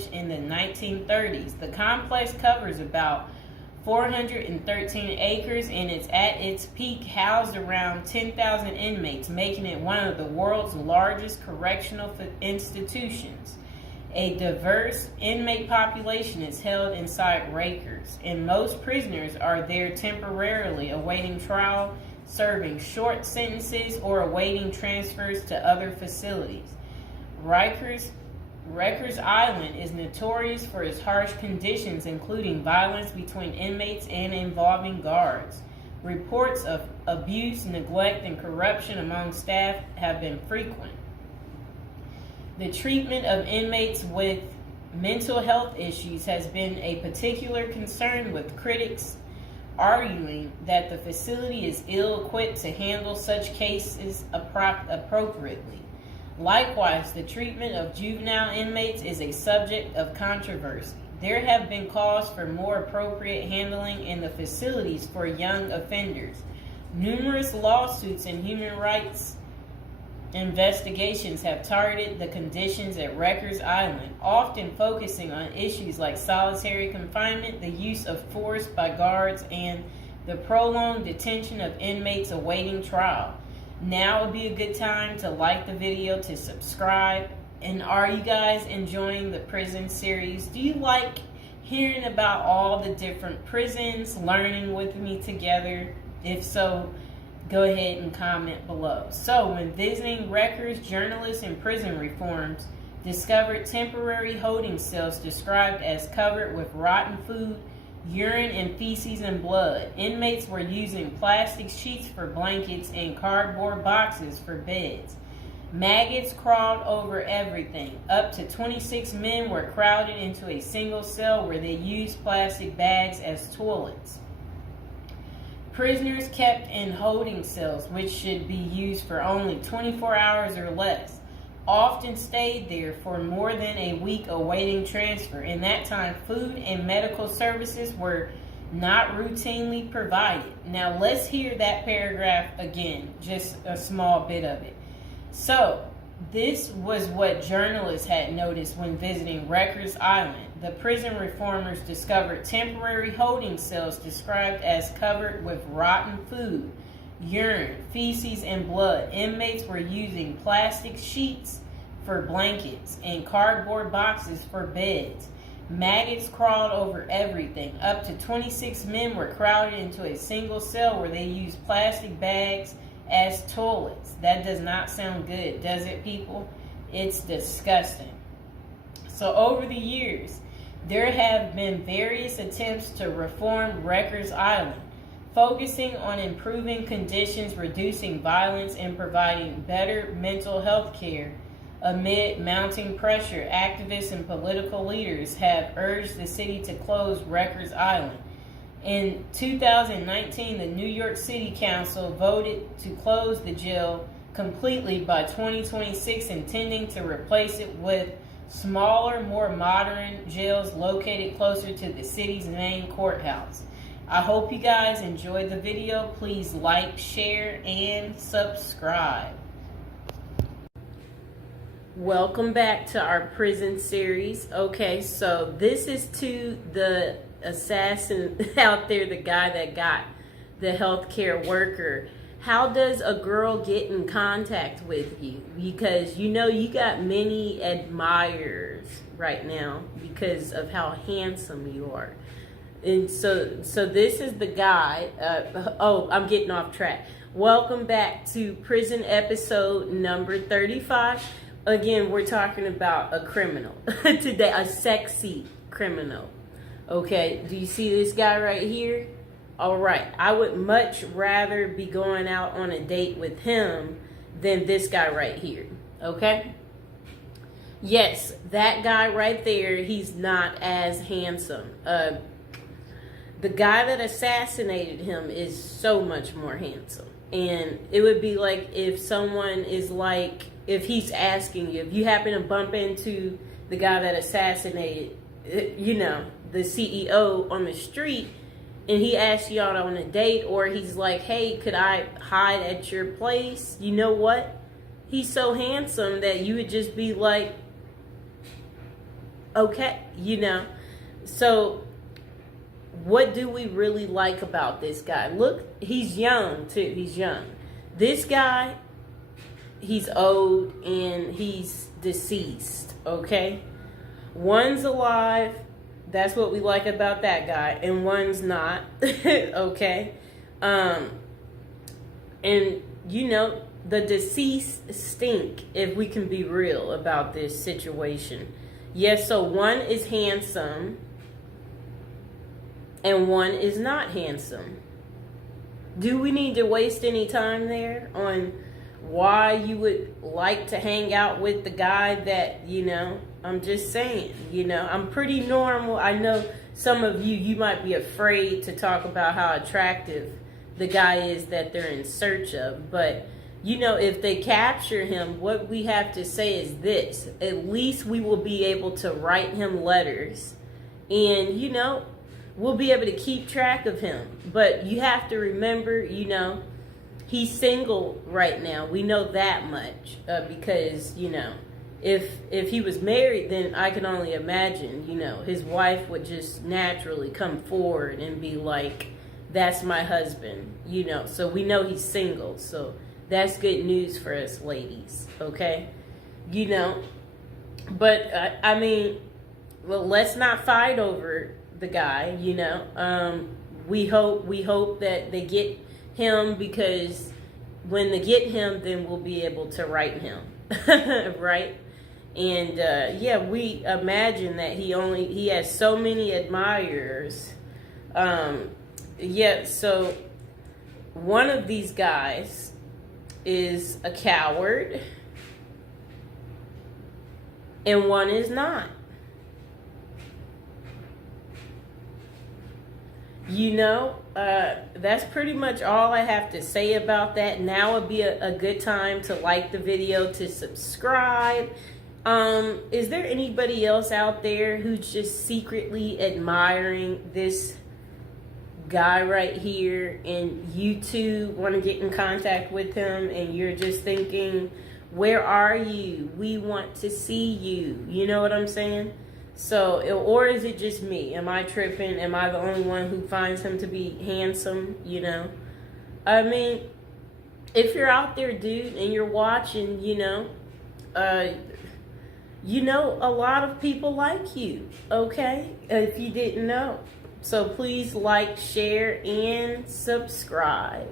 established in the 1930s. The complex covers about 413 acres and it's at its peak housed around 10,000 inmates, making it one of the world's largest correctional institutions. A diverse inmate population is held inside Rikers, and most prisoners are there temporarily awaiting trial, serving short sentences, or awaiting transfers to other facilities. Rikers Island is notorious for its harsh conditions, including violence between inmates and involving guards. Reports of abuse, neglect, and corruption among staff have been frequent. The treatment of inmates with mental health issues has been a particular concern, with critics arguing that the facility is ill-equipped to handle such cases appropriately. Likewise, the treatment of juvenile inmates is a subject of controversy. There have been calls for more appropriate handling in the facilities for young offenders. Numerous lawsuits and human rights investigations have targeted the conditions at Rikers Island, often focusing on issues like solitary confinement, the use of force by guards, and the prolonged detention of inmates awaiting trial. Now would be a good time to like the video, to subscribe. And are you guys enjoying the prison series? Do you like hearing about all the different prisons, learning with me together? If so, go ahead and comment below. So, when visiting Rikers, journalists and prison reforms discovered temporary holding cells described as covered with rotten food, urine and feces and blood. Inmates were using plastic sheets for blankets and cardboard boxes for beds. Maggots crawled over everything. Up to 26 men were crowded into a single cell where they used plastic bags as toilets. Prisoners kept in holding cells, which should be used for only 24 hours or less, often stayed there for more than a week awaiting transfer. In that time, food and medical services were not routinely provided. Now let's hear that paragraph again, just a small bit of it. So, this was what journalists had noticed when visiting Rikers Island. The prison reformers discovered temporary holding cells described as covered with rotten food, urine, feces, and blood. Inmates were using plastic sheets for blankets and cardboard boxes for beds. Maggots crawled over everything. Up to 26 men were crowded into a single cell where they used plastic bags as toilets. That does not sound good, does it, people? It's disgusting. So over the years, there have been various attempts to reform Rikers Island, focusing on improving conditions, reducing violence, and providing better mental health care. Amid mounting pressure, activists and political leaders have urged the city to close Rikers Island. In 2019, the New York City Council voted to close the jail completely by 2026, intending to replace it with smaller, more modern jails located closer to the city's main courthouse. I hope you guys enjoyed the video. Please like, share, and subscribe. Welcome back to our prison series. Okay, so this is to the assassin out there, the guy that got the healthcare worker. How does a girl get in contact with you? Because you know you got many admirers right now because of how handsome you are. And so this is the guy. I'm getting off track. Welcome back to prison episode number 35. Again, we're talking about a criminal today, a sexy criminal. Okay, do you see this guy right here? All right, I would much rather be going out on a date with him than this guy right here, okay? Yes, that guy right there, he's not as handsome. The guy that assassinated him is so much more handsome. And it would be like if someone is like, if he's asking you, if you happen to bump into the guy that assassinated, you know, the CEO on the street, and he asks you out on a date, or he's like, hey, could I hide at your place? You know what? He's so handsome that you would just be like, Okay, So what do we really like about this guy? Look, he's young too. He's young. This guy, he's old and he's deceased. Okay, one's alive. That's what we like about that guy, and one's not. Okay, and the deceased stink. If we can be real about this situation, yes. So one is handsome and one is not handsome. Do we need to waste any time there on why you would like to hang out with the guy that, I'm just saying, I'm pretty normal. I know some of you might be afraid to talk about how attractive the guy is that they're in search of. But, if they capture him, what we have to say is this. At least we will be able to write him letters and, we'll be able to keep track of him. But you have to remember, he's single right now. We know that much because, if he was married, then I can only imagine, his wife would just naturally come forward and be like, that's my husband, So we know he's single. So that's good news for us ladies, okay? But, well, let's not fight over the guy, we hope that they get him, because when they get him, then we'll be able to write him, right? And we imagine that he has so many admirers. So one of these guys is a coward and one is not. That's pretty much all I have to say about that. Now would be a good time to like the video, to subscribe. Is there anybody else out there who's just secretly admiring this guy right here, and you too want to get in contact with him, and you're just thinking, where are you? We want to see you. You know what I'm saying? So, or is it just me? Am I tripping? Am I the only one who finds him to be handsome? If you're out there, dude, and you're watching, a lot of people like you, okay? If you didn't know. So please like, share, and subscribe.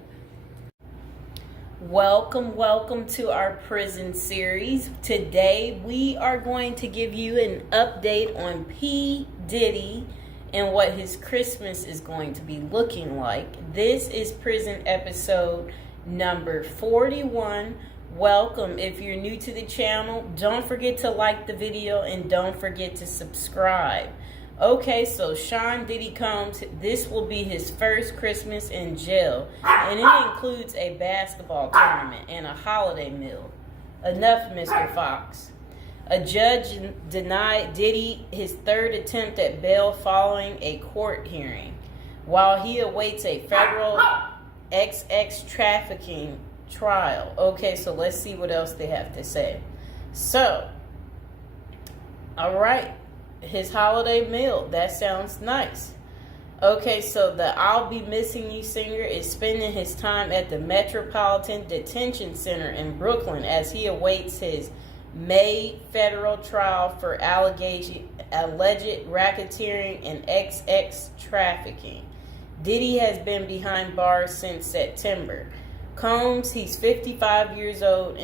Welcome to our prison series. Today we are going to give you an update on P. Diddy and what his Christmas is going to be looking like. This is prison episode number 41. Welcome. If you're new to the channel, don't forget to like the video and don't forget to subscribe. Okay, so Sean Diddy Combs, this will be his first Christmas in jail, and it includes a basketball tournament and a holiday meal. Enough, Mr. Fox. A judge denied Diddy his third attempt at bail following a court hearing, while he awaits a federal XX trafficking trial. Okay, so let's see what else they have to say. So, all right. His holiday meal, that sounds nice. Okay, so the I'll Be Missing You singer is spending his time at the Metropolitan Detention Center in Brooklyn as he awaits his May federal trial for alleged racketeering and XX trafficking. Diddy has been behind bars since September. Combs, he's 55 years old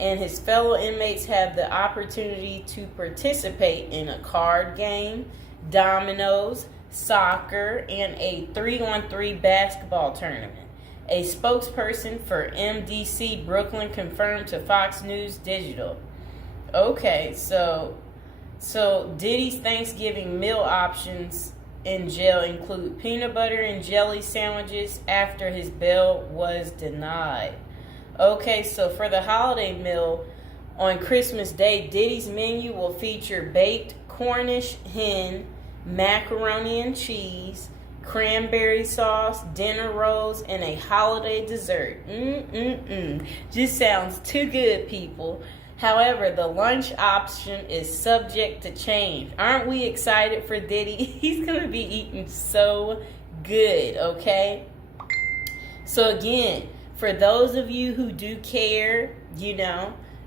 and his fellow inmates have the opportunity to participate in a card game, dominoes, soccer, and a 3-on-3 basketball tournament. A spokesperson for MDC Brooklyn confirmed to Fox News Digital. Okay, so Diddy's Thanksgiving meal options in jail include peanut butter and jelly sandwiches after his bail was denied. Okay, so for the holiday meal on Christmas Day, Diddy's menu will feature baked Cornish hen, macaroni and cheese, cranberry sauce, dinner rolls, and a holiday dessert. Just sounds too good, people. However, the lunch option is subject to change. Aren't we excited for Diddy? He's going to be eating so good, okay? So again, for those of you who do care,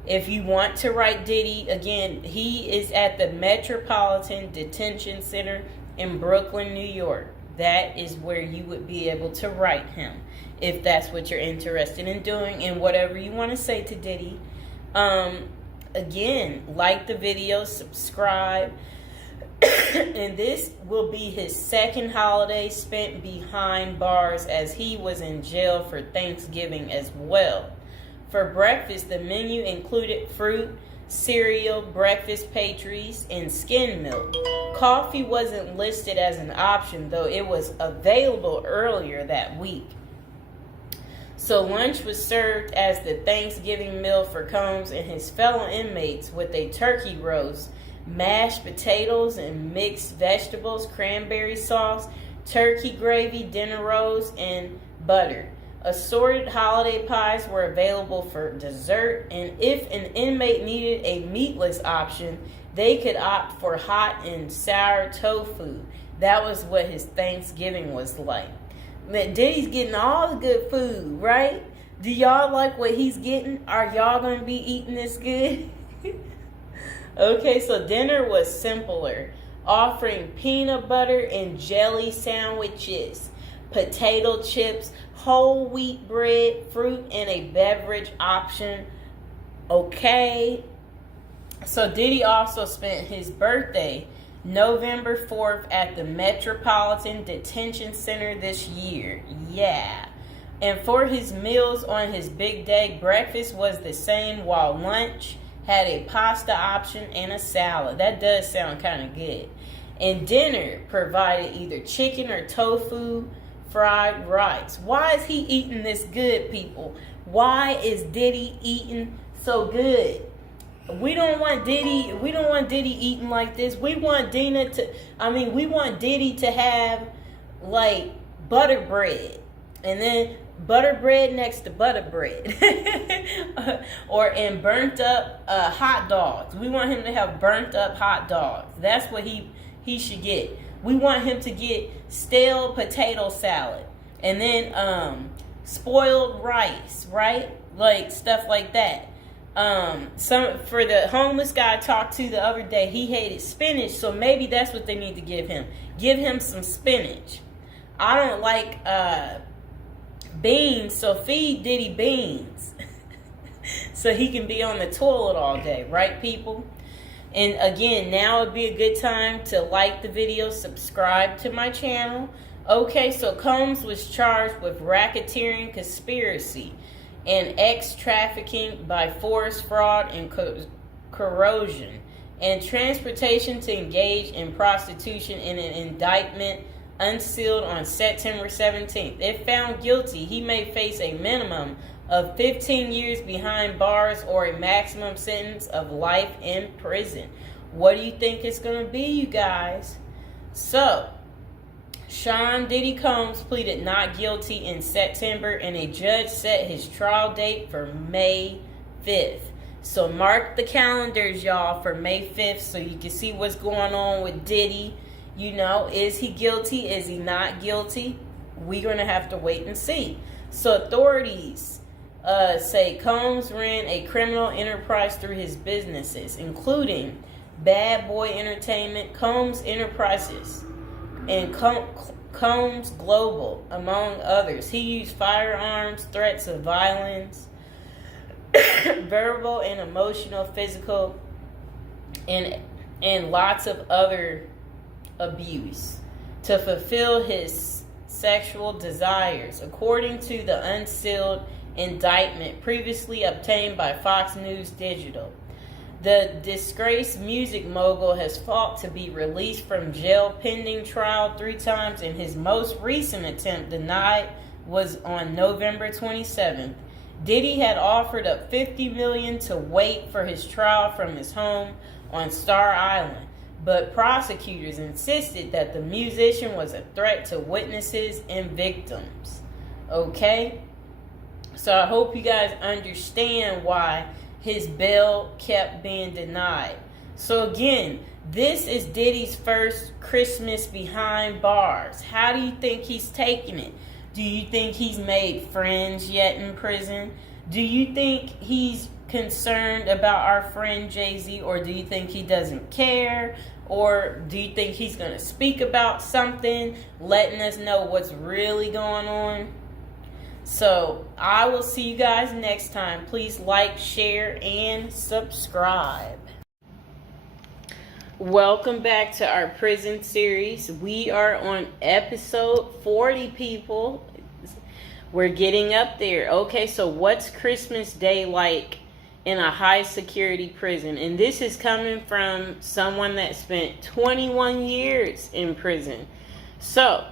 if you want to write Diddy, again, he is at the Metropolitan Detention Center in Brooklyn, New York. That is where you would be able to write him if that's what you're interested in doing, and whatever you want to say to Diddy. Again, like the video, subscribe. And this will be his second holiday spent behind bars, as he was in jail for Thanksgiving as well. For breakfast, the menu included fruit, cereal, breakfast pastries, and skim milk. Coffee wasn't listed as an option, though it was available earlier that week. So lunch was served as the Thanksgiving meal for Combs and his fellow inmates, with a turkey roast, mashed potatoes and mixed vegetables, cranberry sauce, turkey gravy, dinner rolls, and butter. Assorted holiday pies were available for dessert, and if an inmate needed a meatless option, they could opt for hot and sour tofu. That was what his Thanksgiving was like. Diddy's getting all the good food, right? Do y'all like what he's getting? Are y'all going to be eating this good? Okay, so dinner was simpler, offering peanut butter and jelly sandwiches, potato chips, whole wheat bread, fruit, and a beverage option. Okay. So Diddy also spent his birthday November 4th at the Metropolitan Detention Center this year. Yeah. And for his meals on his big day, breakfast was the same, while lunch had a pasta option and a salad. That does sound kind of good. And dinner provided either chicken or tofu fried rice. Why is he eating this good, people? Why is Diddy eating so good? We don't want Diddy eating like this. We want Diddy to have like butter bread, and then butter bread next to butter bread. and burnt up hot dogs. We want him to have burnt up hot dogs. That's what he should get. We want him to get stale potato salad, and then spoiled rice, right? Like stuff like that. For the homeless guy I talked to the other day, he hated spinach, so maybe that's what they need to give him. Give him some spinach. I don't like beans, so feed Diddy beans. So he can be on the toilet all day, right, people? And again, now would be a good time to like the video, subscribe to my channel. Okay, so Combs was charged with racketeering, conspiracy, and trafficking by force, fraud, and corrosion, and transportation to engage in prostitution in an indictment unsealed on September 17th. If found guilty, he may face a minimum of 15 years behind bars or a maximum sentence of life in prison. What do you think it's going to be, you guys? So, Sean Diddy Combs pleaded not guilty in September, and a judge set his trial date for May 5th. So mark the calendars, y'all, for May 5th so you can see what's going on with Diddy. Is he guilty? Is he not guilty? We're going to have to wait and see. So authorities say Combs ran a criminal enterprise through his businesses, including Bad Boy Entertainment, Combs Enterprises, and Combs Global, among others. He used firearms, threats of violence, verbal and emotional, physical, and lots of other abuse to fulfill his sexual desires, according to the unsealed indictment previously obtained by Fox News Digital. The disgraced music mogul has fought to be released from jail pending trial 3 times, and his most recent attempt, denied, was on November 27th. Diddy had offered up $50 million to wait for his trial from his home on Star Island, but prosecutors insisted that the musician was a threat to witnesses and victims. Okay? So I hope you guys understand why his bail kept being denied. So again, this is Diddy's first Christmas behind bars. How do you think he's taking it? Do you think he's made friends yet in prison? Do you think he's concerned about our friend Jay-Z, or do you think he doesn't care? Or do you think he's going to speak about something, letting us know what's really going on? So I will see you guys next time. Please like, share, and subscribe. Welcome back to our prison series. We are on episode 40, people. We're getting up there. Okay, so what's Christmas Day like in a high security prison? And this is coming from someone that spent 21 years in prison. So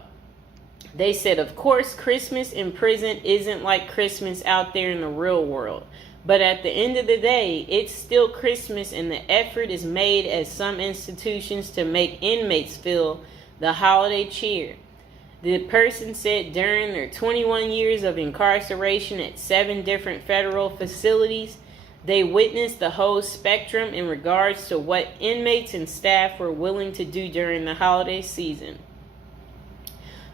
they said, of course, Christmas in prison isn't like Christmas out there in the real world. But at the end of the day, it's still Christmas, and the effort is made at some institutions to make inmates feel the holiday cheer. The person said during their 21 years of incarceration at 7 different federal facilities, they witnessed the whole spectrum in regards to what inmates and staff were willing to do during the holiday season.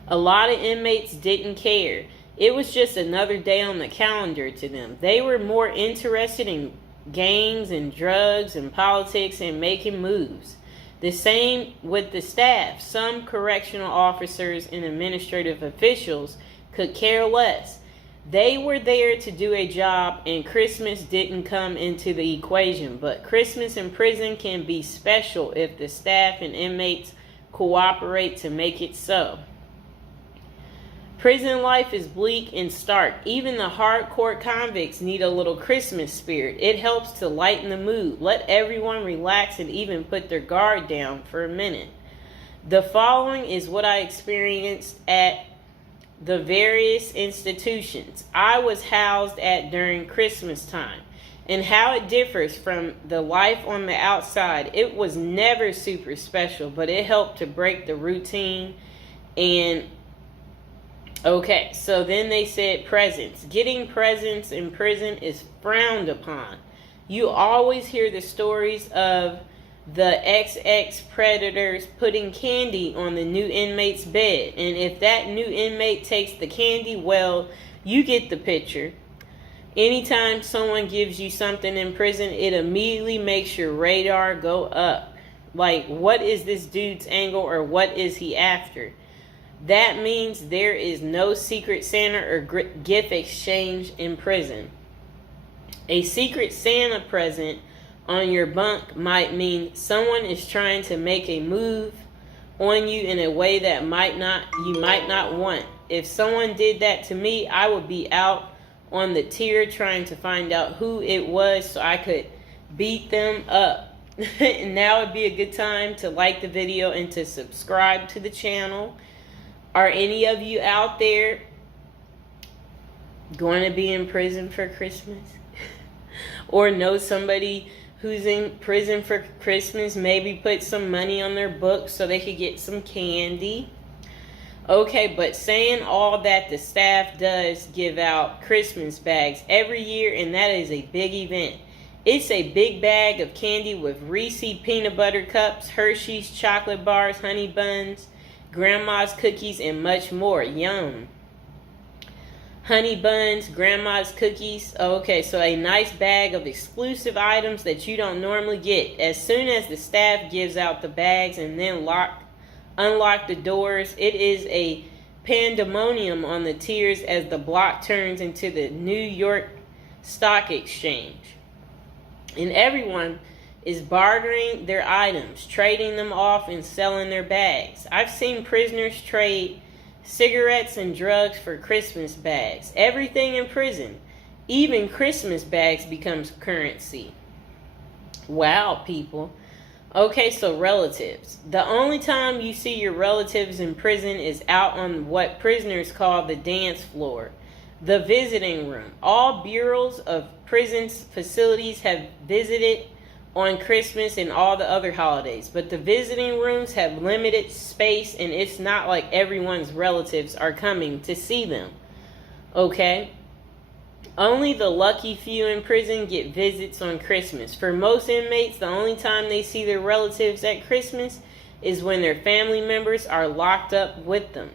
A lot of inmates didn't care. It was just another day on the calendar to them. They were more interested in gangs and drugs and politics and making moves. The same with the staff. Some correctional officers and administrative officials could care less. They were there to do a job, and Christmas didn't come into the equation. But Christmas in prison can be special if the staff and inmates cooperate to make it so. Prison life is bleak and stark. Even the hardcore convicts need a little Christmas spirit. It helps to lighten the mood, let everyone relax, and even put their guard down for a minute. The following is what I experienced at the various institutions I was housed at during Christmas time, and how it differs from the life on the outside. It was never super special, but it helped to break the routine. And okay, so then they said presents. Getting presents in prison is frowned upon. You always hear the stories of the XX predators putting candy on the new inmate's bed. And if that new inmate takes the candy, well, you get the picture. Anytime someone gives you something in prison, it immediately makes your radar go up. Like, what is this dude's angle, or what is he after? That means there is no secret Santa or gift exchange in prison. A secret Santa present on your bunk might mean someone is trying to make a move on you in a way that you might not want. If someone did that to me, I would be out on the tier trying to find out who it was so I could beat them up. And now would be a good time to like the video and to subscribe to the channel. Are any of you out there going to be in prison for Christmas? Or know somebody who's in prison for Christmas? Maybe put some money on their books so they could get some candy. Okay, but saying all that, the staff does give out Christmas bags every year, and that is a big event. It's a big bag of candy with Reese's peanut butter cups, Hershey's chocolate bars, honey buns, grandma's cookies, and much more. Yum. Honey buns, grandma's cookies. Okay, so a nice bag of exclusive items that you don't normally get. As soon as the staff gives out the bags and then unlock the doors, it is a pandemonium on the tiers as the block turns into the New York Stock Exchange. And everyone is bartering their items, trading them off, and selling their bags. I've seen prisoners trade cigarettes and drugs for Christmas bags. Everything in prison, even Christmas bags, becomes currency. Wow, people. Okay, so relatives. The only time you see your relatives in prison is out on what prisoners call the dance floor, the visiting room. All bureaus of prison facilities have visited on Christmas and all the other holidays, but the visiting rooms have limited space, and it's not like everyone's relatives are coming to see them. Okay? Only the lucky few in prison get visits on Christmas. For most inmates, the only time they see their relatives at Christmas is when their family members are locked up with them.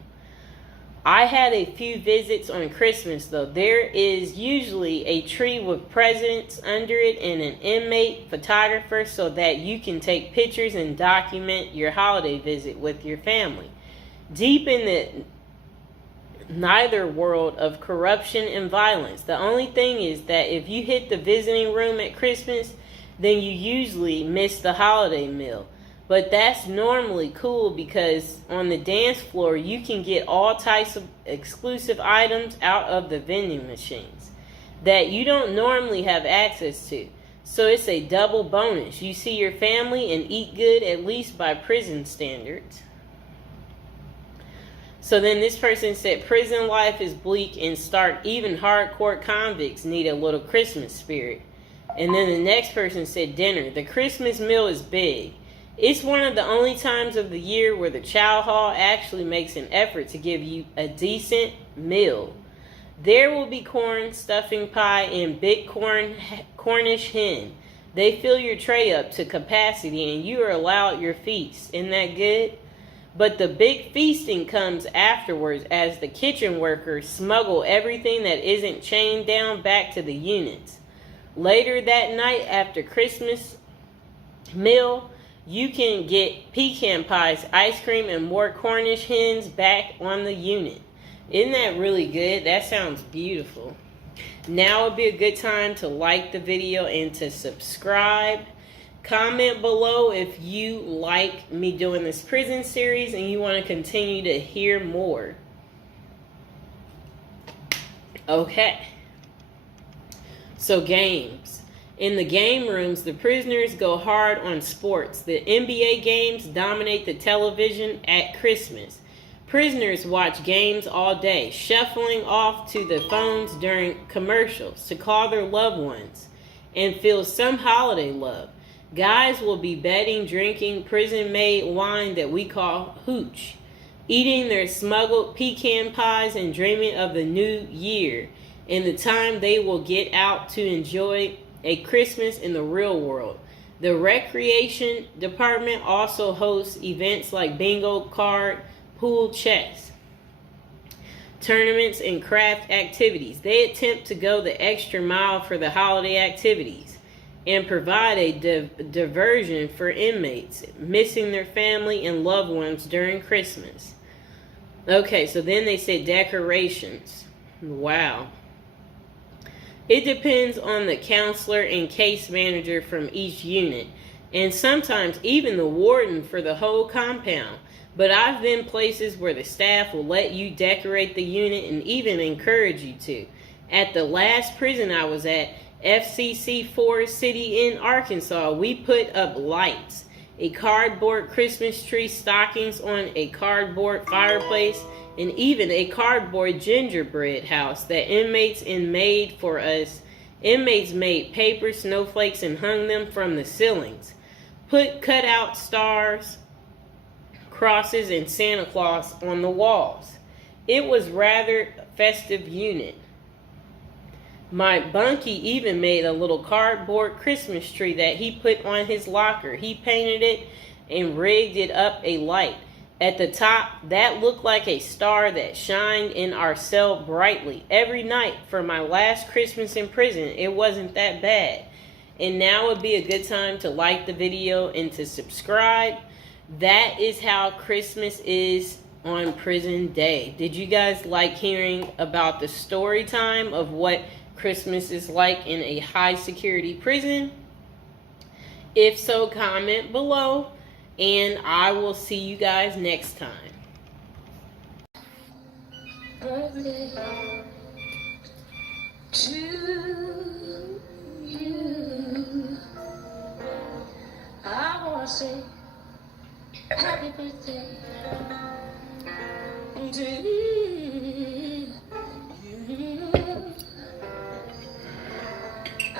I had a few visits on Christmas, though. There is usually a tree with presents under it and an inmate photographer so that you can take pictures and document your holiday visit with your family. Deep in the neither world of corruption and violence. The only thing is that if you hit the visiting room at Christmas, then you usually miss the holiday meal. But that's normally cool because on the dance floor, you can get all types of exclusive items out of the vending machines that you don't normally have access to. So it's a double bonus. You see your family and eat good, at least by prison standards. So then this person said, prison life is bleak and stark. Even hardcore convicts need a little Christmas spirit. And then the next person said, dinner. The Christmas meal is big. It's one of the only times of the year where the chow hall actually makes an effort to give you a decent meal. There will be corn, stuffing pie, and big Cornish hen. They fill your tray up to capacity and you are allowed your feast. Isn't that good? But the big feasting comes afterwards as the kitchen workers smuggle everything that isn't chained down back to the units. Later that night after Christmas meal, you can get pecan pies, ice cream, and more Cornish hens back on the unit. Isn't that really good? That sounds beautiful. Now would be a good time to like the video and to subscribe. Comment below if you like me doing this prison series and you want to continue to hear more. Okay. So games. In the game rooms, the prisoners go hard on sports. The NBA games dominate the television at Christmas. Prisoners watch games all day, shuffling off to the phones during commercials to call their loved ones and feel some holiday love. Guys will be betting, drinking prison-made wine that we call hooch, eating their smuggled pecan pies and dreaming of the new year and the time they will get out to enjoy a Christmas in the real world. The recreation department also hosts events like bingo card, pool, chess, tournaments, and craft activities. They attempt to go the extra mile for the holiday activities and provide a diversion for inmates missing their family and loved ones during Christmas. Okay, so then they said decorations. Wow. It depends on the counselor and case manager from each unit, and sometimes even the warden for the whole compound. But I've been places where the staff will let you decorate the unit and even encourage you to. At the last prison I was at, FCC Forest City in Arkansas, we put up lights, a cardboard Christmas tree, stockings on a cardboard fireplace, and even a cardboard gingerbread house that inmates made for us. Inmates made paper snowflakes and hung them from the ceilings. Put cutout stars, crosses, and Santa Claus on the walls. It was rather festive unit. My bunkie even made a little cardboard Christmas tree that he put on his locker. He painted it and rigged it up a light. At the top, that looked like a star that shined in our cell brightly. Every night for my last Christmas in prison, it wasn't that bad. And now would be a good time to like the video and to subscribe. That is how Christmas is on prison day. Did you guys like hearing about the story time of what Christmas is like in a high security prison? If so, comment below, and I will see you guys next time. Birthday to you. I wanna say happy birthday to you.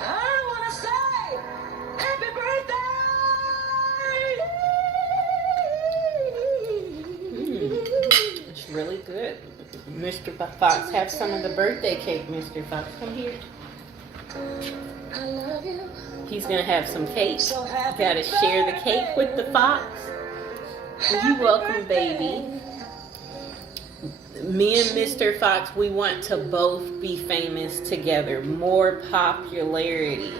I wanna say happy birthday. It's really good. Mr. Fox, have some of the birthday cake, Mr. Fox. Come here. He's gonna have some cake. Gotta share the cake with the fox. You're welcome, baby. Me and Mr. Fox, we want to both be famous together. More popularity.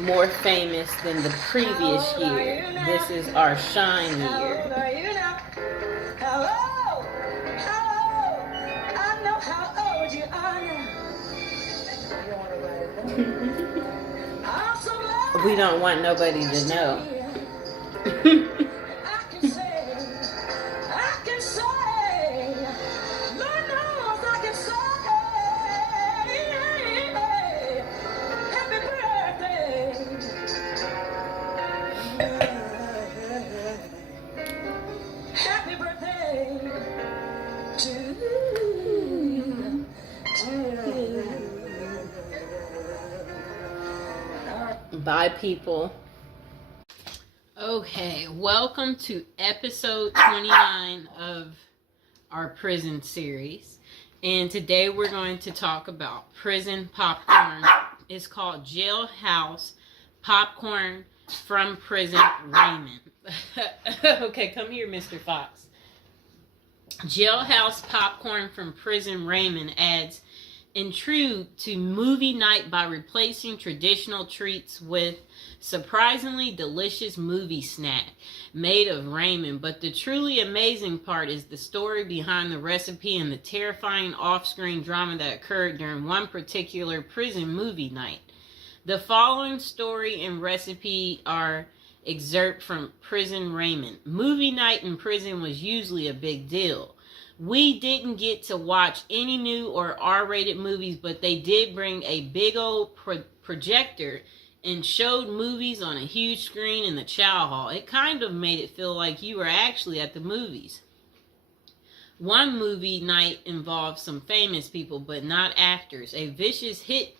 More famous than the previous year. This is our shine year. Hello, I know how old you are now. We don't want nobody to know. Happy birthday to you. Bye, people. Okay, welcome to episode 29 of our prison series. And today we're going to talk about prison popcorn. It's called Jailhouse Popcorn from Prison Raymond. Okay, come here, Mr. Fox. Jailhouse Popcorn from Prison Raymond adds intrigue to movie night by replacing traditional treats with surprisingly delicious movie snack made of Raymond. But the truly amazing part is the story behind the recipe and the terrifying off-screen drama that occurred during one particular prison movie night. The following story and recipe are excerpt from Prison Raymond. Movie night in prison was usually a big deal. We didn't get to watch any new or R-rated movies, but they did bring a big old projector and showed movies on a huge screen in the chow hall. It kind of made it feel like you were actually at the movies. One movie night involved some famous people, but not actors. A vicious hit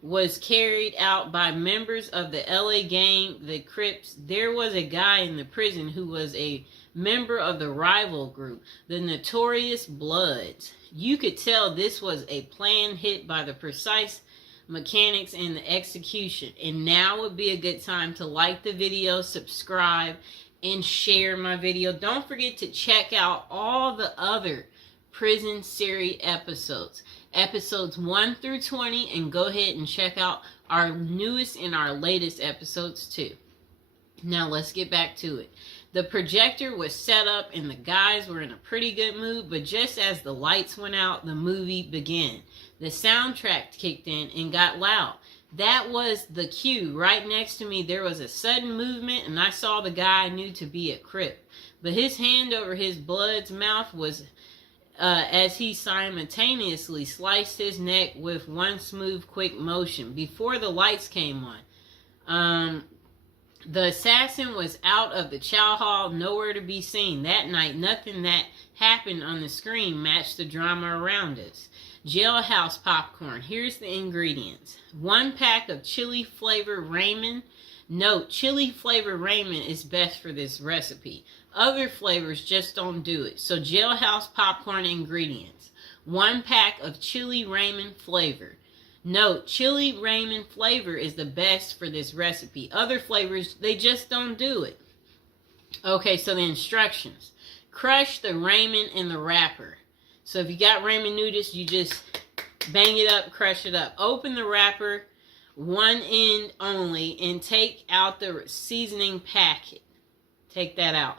was carried out by members of the LA gang, the Crips. There was a guy in the prison who was a member of the rival group, the Notorious Bloods. You could tell this was a planned hit by the precise mechanics and the execution. And now would be a good time to like the video, subscribe, and share my video. Don't forget to check out all the other prison series episodes. Episodes 1 through 20, and go ahead and check out our newest and our latest episodes too. Now let's get back to it. The projector was set up and the guys were in a pretty good mood, but just as the lights went out, the movie began. The soundtrack kicked in and got loud. That was the cue. Right next to me there was a sudden movement and I saw the guy I knew to be a Crip. But his hand over his blood's mouth was as he simultaneously sliced his neck with one smooth, quick motion. Before the lights came on, the assassin was out of the chow hall, nowhere to be seen. That night, nothing that happened on the screen matched the drama around us. Jailhouse popcorn. Here's the ingredients. 1 pack of chili flavor Raymond. Note, chili flavor Raymond is best for this recipe. Other flavors just don't do it. So Jailhouse popcorn ingredients. 1 pack of chili Raymond flavor. Note, chili Raymond flavor is the best for this recipe. Other flavors, they just don't do it. Okay, so the instructions. Crush the Raymond in the wrapper. So if you got Raymond noodles, you just bang it up, crush it up. Open the wrapper, one end only, and take out the seasoning packet. Take that out.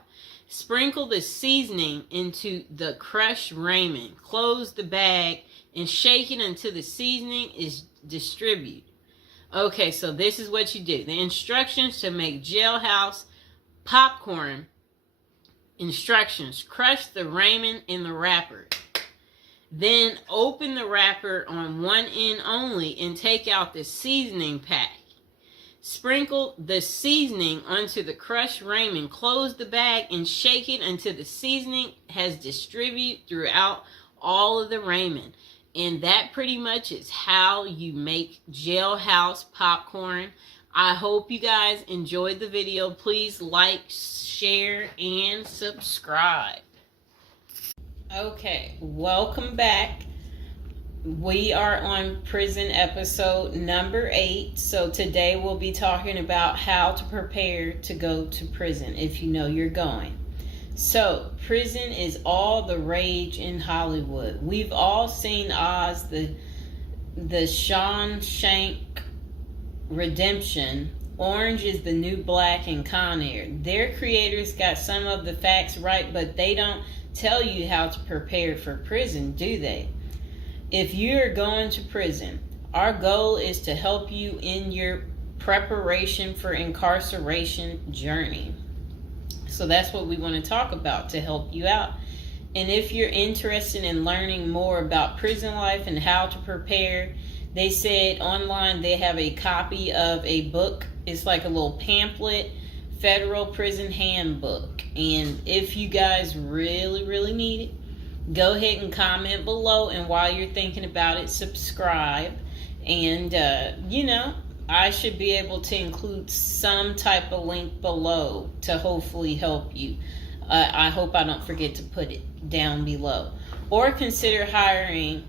Sprinkle the seasoning into the crushed Raymond. Close the bag and shake it until the seasoning is distributed. Okay, so this is what you do. The instructions to make Jailhouse popcorn. Instructions. Crush the Raymond in the wrapper. Then open the wrapper on one end only and take out the seasoning pack. Sprinkle the seasoning onto the crushed Raymond. Close the bag and shake it until the seasoning has distributed throughout all of the Raymond. And that pretty much is how you make Jailhouse popcorn. I hope you guys enjoyed the video. Please like, share, and subscribe. Okay, welcome back. We are on prison episode number 8. So today we'll be talking about how to prepare to go to prison if you know you're going. So prison is all the rage in Hollywood. We've all seen Oz, the Shawshank Redemption, Orange is the New Black, and Con Air. Their creators got some of the facts right, but they don't tell you how to prepare for prison, do they? If you're going to prison, our goal is to help you in your preparation for incarceration journey. So that's what we want to talk about to help you out. And if you're interested in learning more about prison life and how to prepare, they said online they have a copy of a book. It's like a little pamphlet, Federal Prison Handbook. And if you guys really need it, go ahead and comment below, and while you're thinking about it, subscribe. And I should be able to include some type of link below to hopefully help you. I hope I don't forget to put it down below. Or consider hiring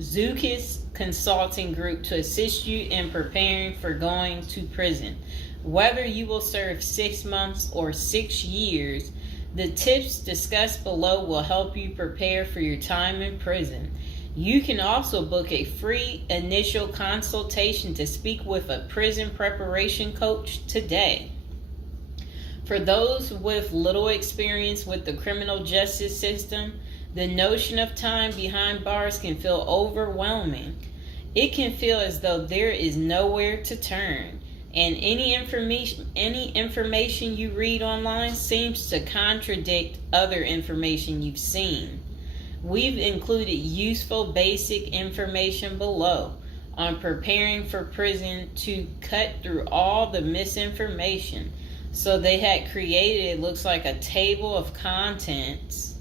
Zukis Consulting Group to assist you in preparing for going to prison. Whether you will serve 6 months or 6 years, the tips discussed below will help you prepare for your time in prison. You can also book a free initial consultation to speak with a prison preparation coach today. For those with little experience with the criminal justice system, the notion of time behind bars can feel overwhelming. It can feel as though there is nowhere to turn, and any information you read online seems to contradict other information you've seen. We've included useful basic information below on preparing for prison to cut through all the misinformation. So they had created, it looks like a table of contents.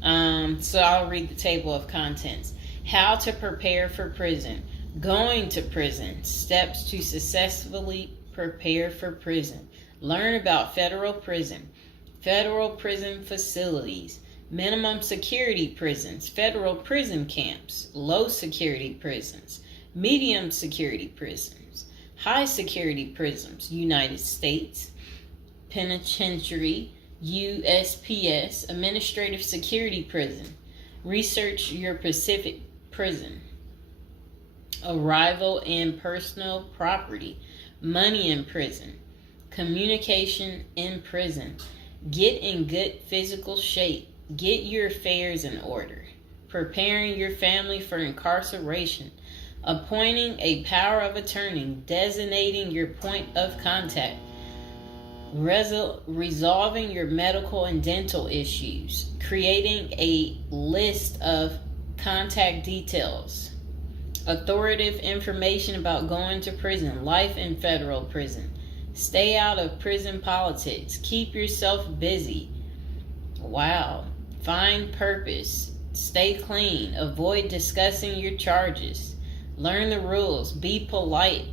So I'll read the table of contents. How to prepare for prison. Going to prison. Steps to successfully prepare for prison. Learn about federal prison. Federal prison facilities. Minimum security prisons. Federal prison camps. Low security prisons. Medium security prisons. High security prisons. United States Penitentiary. USPS, Administrative Security Prison. Research your Pacific Prison. Arrival and personal property. Money in prison. Communication in prison. Get in good physical shape. Get your affairs in order. Preparing your family for incarceration. Appointing a power of attorney. Designating your point of contact. Resolving your medical and dental issues, creating a list of contact details, authoritative information about going to prison, life in federal prison, stay out of prison politics, keep yourself busy, find purpose, stay clean, avoid discussing your charges, learn the rules, be polite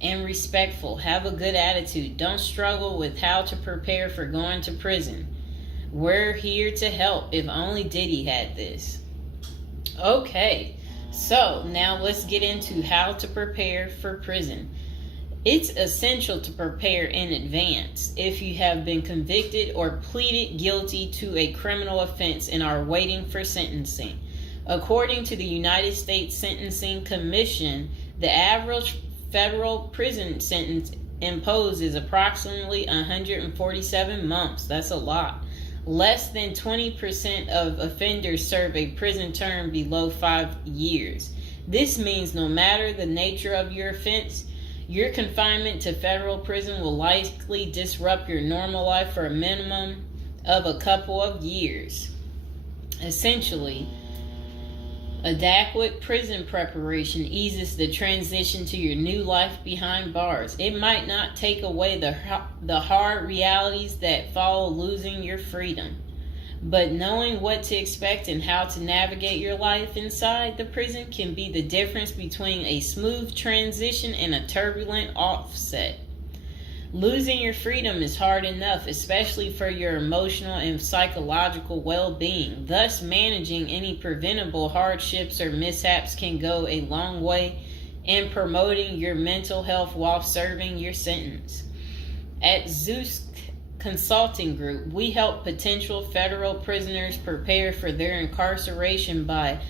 and respectful. Have a good attitude. Don't struggle with how to prepare for going to prison. We're here to help. If only Diddy had this. Okay, so now let's get into how to prepare for prison. It's essential to prepare in advance if you have been convicted or pleaded guilty to a criminal offense and are waiting for sentencing. According to the United States Sentencing Commission, the average federal prison sentence imposed is approximately 147 months. That's a lot. Less than 20% of offenders serve a prison term below 5 years. This means no matter the nature of your offense, your confinement to federal prison will likely disrupt your normal life for a minimum of a couple of years. Essentially, adequate prison preparation eases the transition to your new life behind bars. It might not take away the hard realities that follow losing your freedom, but knowing what to expect and how to navigate your life inside the prison can be the difference between a smooth transition and a turbulent offset. Losing your freedom is hard enough, especially for your emotional and psychological well-being. Thus, managing any preventable hardships or mishaps can go a long way in promoting your mental health while serving your sentence. At Zeus Consulting Group, we help potential federal prisoners prepare for their incarceration by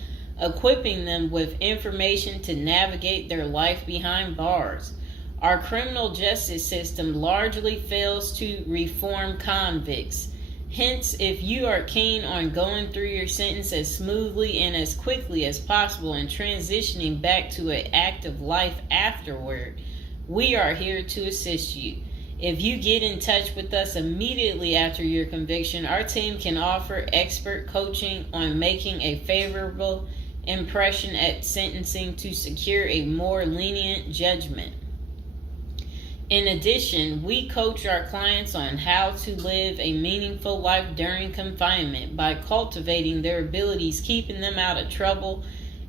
equipping them with information to navigate their life behind bars. Our criminal justice system largely fails to reform convicts. Hence, if you are keen on going through your sentence as smoothly and as quickly as possible and transitioning back to an active life afterward, we are here to assist you. If you get in touch with us immediately after your conviction, our team can offer expert coaching on making a favorable impression at sentencing to secure a more lenient judgment. In addition, we coach our clients on how to live a meaningful life during confinement by cultivating their abilities, keeping them out of trouble,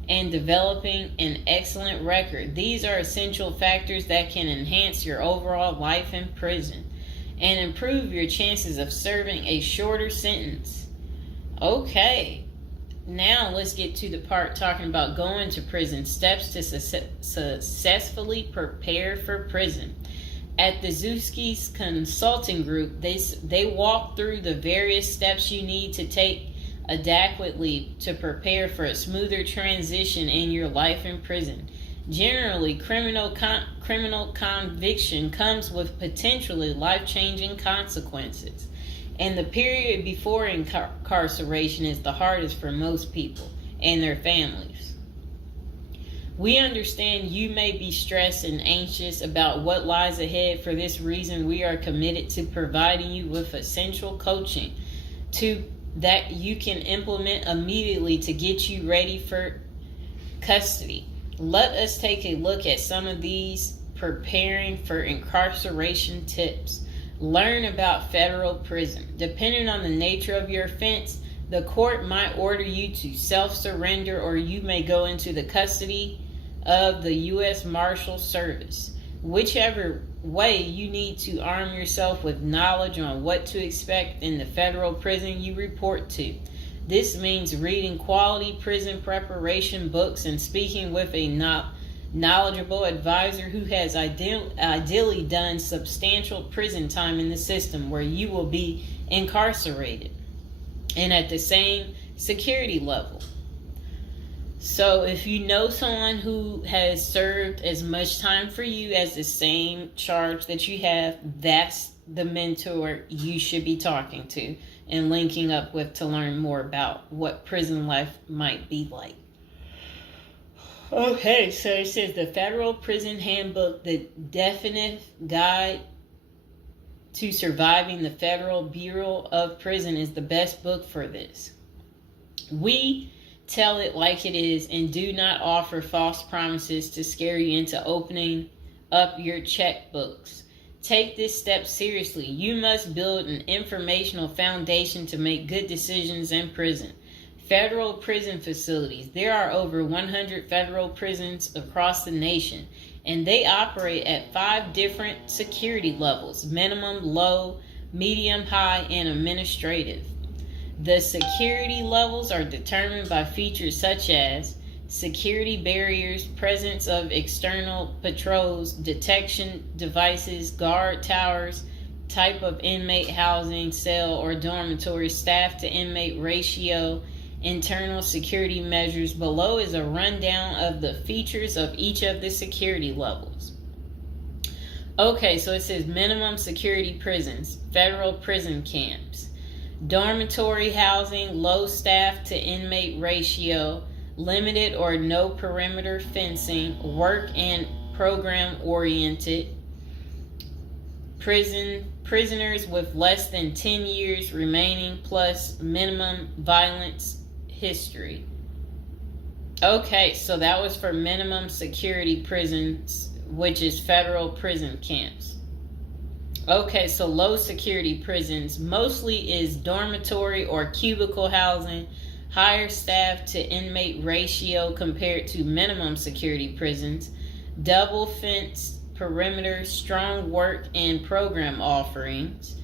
and developing an excellent record. These are essential factors that can enhance your overall life in prison and improve your chances of serving a shorter sentence. Okay, now let's get to the part talking about going to prison, steps to successfully prepare for prison. At the Zuski's Consulting Group, they walk through the various steps you need to take adequately to prepare for a smoother transition in your life in prison. Generally, criminal conviction comes with potentially life-changing consequences, and the period before incarceration is the hardest for most people and their families. We understand you may be stressed and anxious about what lies ahead. For this reason, we are committed to providing you with essential coaching that you can implement immediately to get you ready for custody. Let us take a look at some of these preparing for incarceration tips. Learn about federal prison. Depending on the nature of your offense, the court might order you to self-surrender, or you may go into the custody of the U.S. Marshal Service. Whichever way, you need to arm yourself with knowledge on what to expect in the federal prison you report to. This means reading quality prison preparation books and speaking with a knowledgeable advisor who has ideally done substantial prison time in the system where you will be incarcerated and at the same security level. So if you know someone who has served as much time for you as the same charge that you have, that's the mentor you should be talking to and linking up with to learn more about what prison life might be like. Okay, so it says the Federal Prison Handbook, the definitive guide to surviving the Federal Bureau of Prison, is the best book for this. We tell it like it is and do not offer false promises to scare you into opening up your checkbooks. Take this step seriously. You must build an informational foundation to make good decisions in prison. Federal prison facilities. There are over 100 federal prisons across the nation, and they operate at 5 different security levels: minimum, low, medium, high, and administrative. The security levels are determined by features such as security barriers, presence of external patrols, detection devices, guard towers, type of inmate housing, cell or dormitory, staff to inmate ratio, internal security measures. Below is a rundown of the features of each of the security levels. Okay, so it says minimum security prisons, federal prison camps. Dormitory housing, low staff to inmate ratio, limited or no perimeter fencing, work and program oriented. Prisoners with less than 10 years remaining plus minimum violence history. Okay, so that was for minimum security prisons, which is federal prison camps. Okay, so low security prisons mostly is dormitory or cubicle housing, higher staff to inmate ratio compared to minimum security prisons, double fenced perimeter, strong work and program offerings.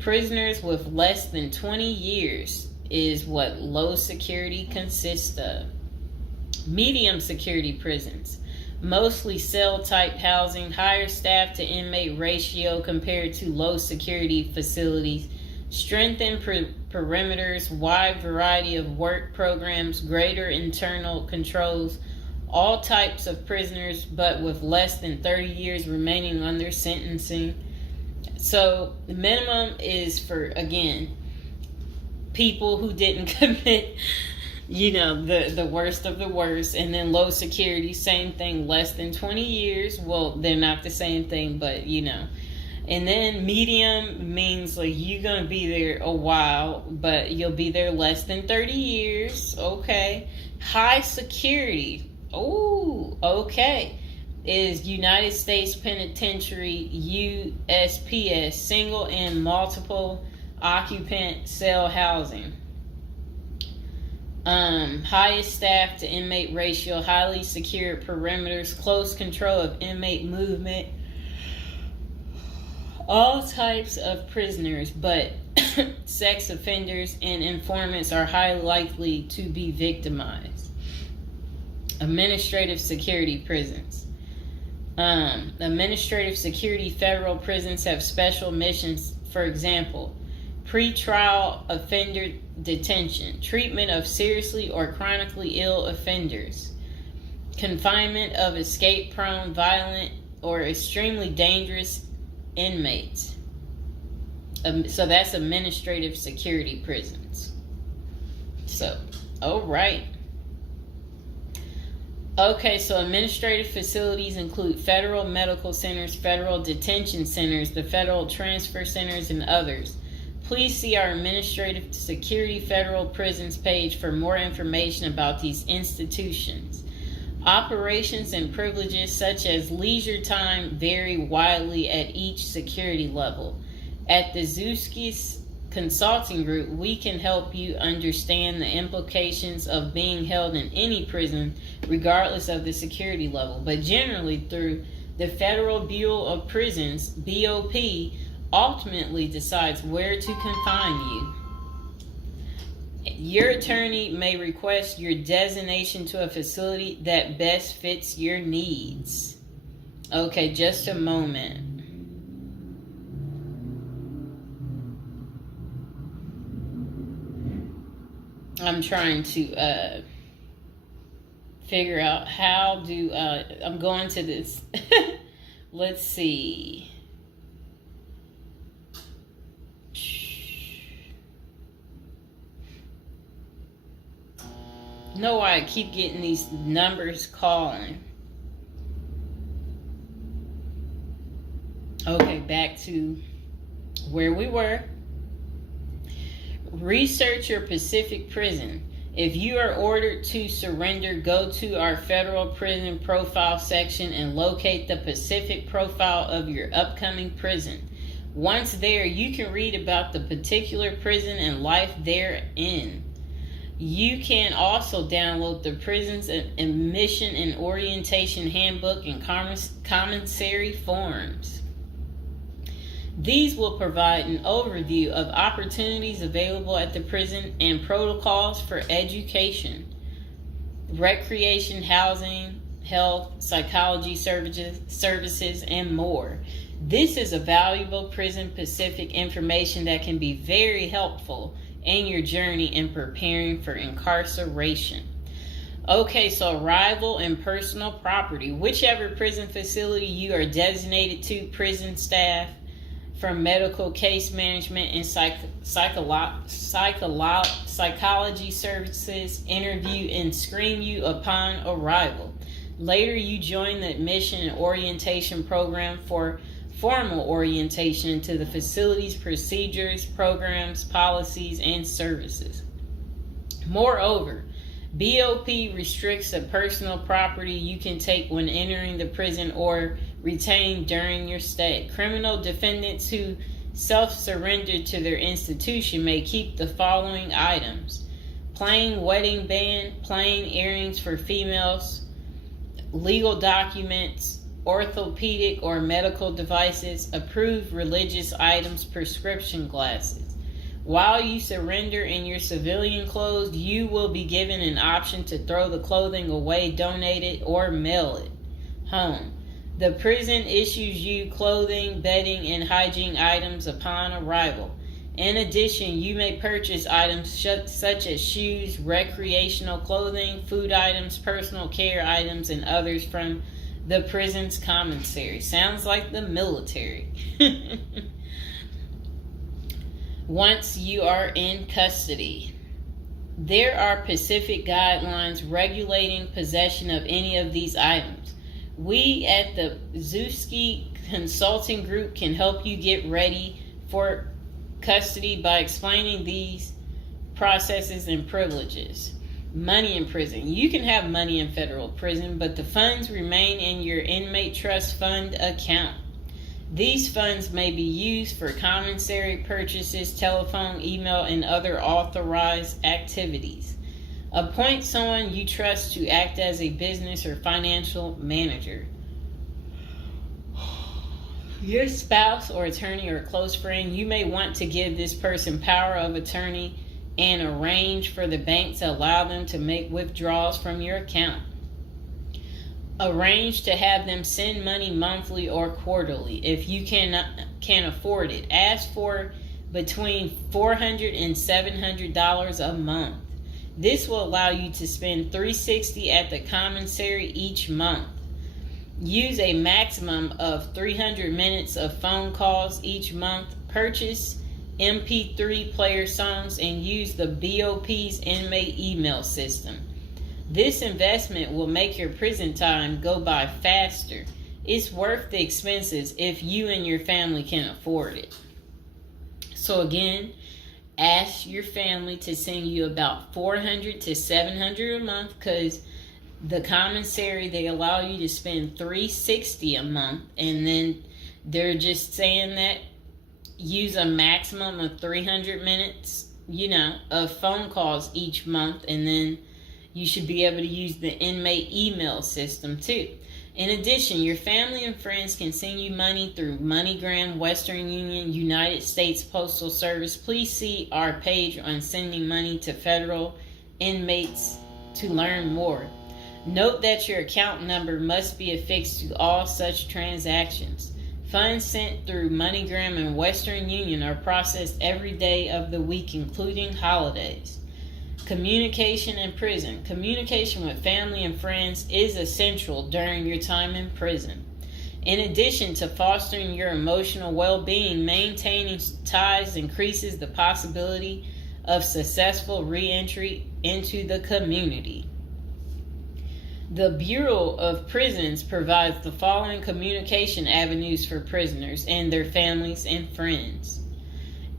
Prisoners with less than 20 years is what low security consists of. Medium security prisons, mostly cell type housing, higher staff to inmate ratio compared to low security facilities, strengthened perimeters, wide variety of work programs, greater internal controls, all types of prisoners but with less than 30 years remaining under sentencing. So the minimum is for, again, people who didn't commit, the worst of the worst. And then low security, same thing, less than 20 years. Well, they're not the same thing, but And then medium means like you're going to be there a while, but you'll be there less than 30 years. Okay. High security. Oh, okay. Is United States Penitentiary, USPS, single and multiple occupant cell housing. Highest staff to inmate ratio, highly secure perimeters, close control of inmate movement, all types of prisoners, but sex offenders and informants are highly likely to be victimized. Administrative security prisons. Administrative security federal prisons have special missions. For example, pre-trial offender detention, treatment of seriously or chronically ill offenders, confinement of escape-prone, violent, or extremely dangerous inmates. So that's administrative security prisons. So, all right. Okay, so administrative facilities include federal medical centers, federal detention centers, the federal transfer centers, and others. Please see our Administrative Security Federal Prisons page for more information about these institutions. Operations and privileges such as leisure time vary widely at each security level. At the Zuskis Consulting Group, we can help you understand the implications of being held in any prison, regardless of the security level. But generally, through the Federal Bureau of Prisons, BOP, ultimately decides where to confine you. Your attorney may request your designation to a facility that best fits your needs. Okay, just a moment. I'm trying to figure out how do I'm going to this. Let's see. Know why I keep getting these numbers calling. Okay, back to where we were. Research your Pacific prison. If you are ordered to surrender, go to our federal prison profile section and locate the Pacific profile of your upcoming prison. Once there, you can read about the particular prison and life therein. You can also download the prison's admission and orientation handbook and commissary forms. These will provide an overview of opportunities available at the prison and protocols for education, recreation, housing, health, psychology services, and more. This is a valuable Prison Pacific information that can be very helpful in your journey in preparing for incarceration. Okay, so arrival and personal property. Whichever prison facility you are designated to, prison staff from medical case management and psychology services interview and screen you upon arrival. Later, you join the admission and orientation program for formal orientation into the facility's procedures, programs, policies, and services. Moreover, BOP restricts the personal property you can take when entering the prison or retain during your stay. Criminal defendants who self-surrendered to their institution may keep the following items: plain wedding band, plain earrings for females, legal documents, orthopedic or medical devices, approved religious items, prescription glasses. While you surrender in your civilian clothes, you will be given an option to throw the clothing away, donate it, or mail it home. The prison issues you clothing, bedding, and hygiene items upon arrival. In addition, you may purchase items such as shoes, recreational clothing, food items, personal care items, and others from the prison's commissary. Sounds like the military. Once you are in custody, there are specific guidelines regulating possession of any of these items. We at the Zuski Consulting Group can help you get ready for custody by explaining these processes and privileges. Money in prison. You can have money in federal prison, but the funds remain in your inmate trust fund account. These funds may be used for commissary purchases, telephone, email, and other authorized activities. Appoint someone you trust to act as a business or financial manager. Your spouse or attorney or close friend, you may want to give this person power of attorney and arrange for the bank to allow them to make withdrawals from your account. Arrange to have them send money monthly or quarterly if you can afford it. Ask for between $400 and $700 a month. This will allow you to spend $360 at the commissary each month. Use a maximum of 300 minutes of phone calls each month. Purchase MP3 player songs and use the BOP's inmate email system. This investment will make your prison time go by faster. It's worth the expenses if you and your family can afford it. So again, ask your family to send you about $400 to $700 a month, because the commissary, they allow you to spend $360 a month, and then they're just saying that use a maximum of 300 minutes, of phone calls each month, and then you should be able to use the inmate email system too. In addition, your family and friends can send you money through MoneyGram, Western Union, United States Postal Service. Please see our page on sending money to federal inmates to learn more. Note that your account number must be affixed to all such transactions. Funds sent through MoneyGram and Western Union are processed every day of the week, including holidays. Communication in prison. Communication with family and friends is essential during your time in prison. In addition to fostering your emotional well-being, maintaining ties increases the possibility of successful re-entry into the community. The Bureau of Prisons provides the following communication avenues for prisoners and their families and friends.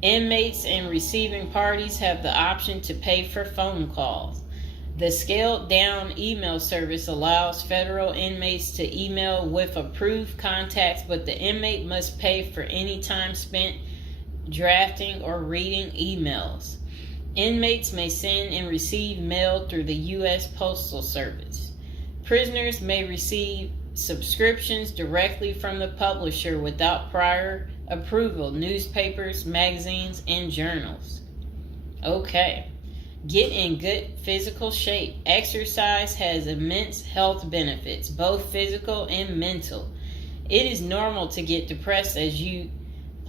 Inmates and receiving parties have the option to pay for phone calls. The scaled-down email service allows federal inmates to email with approved contacts, but the inmate must pay for any time spent drafting or reading emails. Inmates may send and receive mail through the U.S. Postal Service. Prisoners may receive subscriptions directly from the publisher without prior approval, newspapers, magazines, and journals. Okay. Get in good physical shape. Exercise has immense health benefits, both physical and mental. It is normal to get depressed as you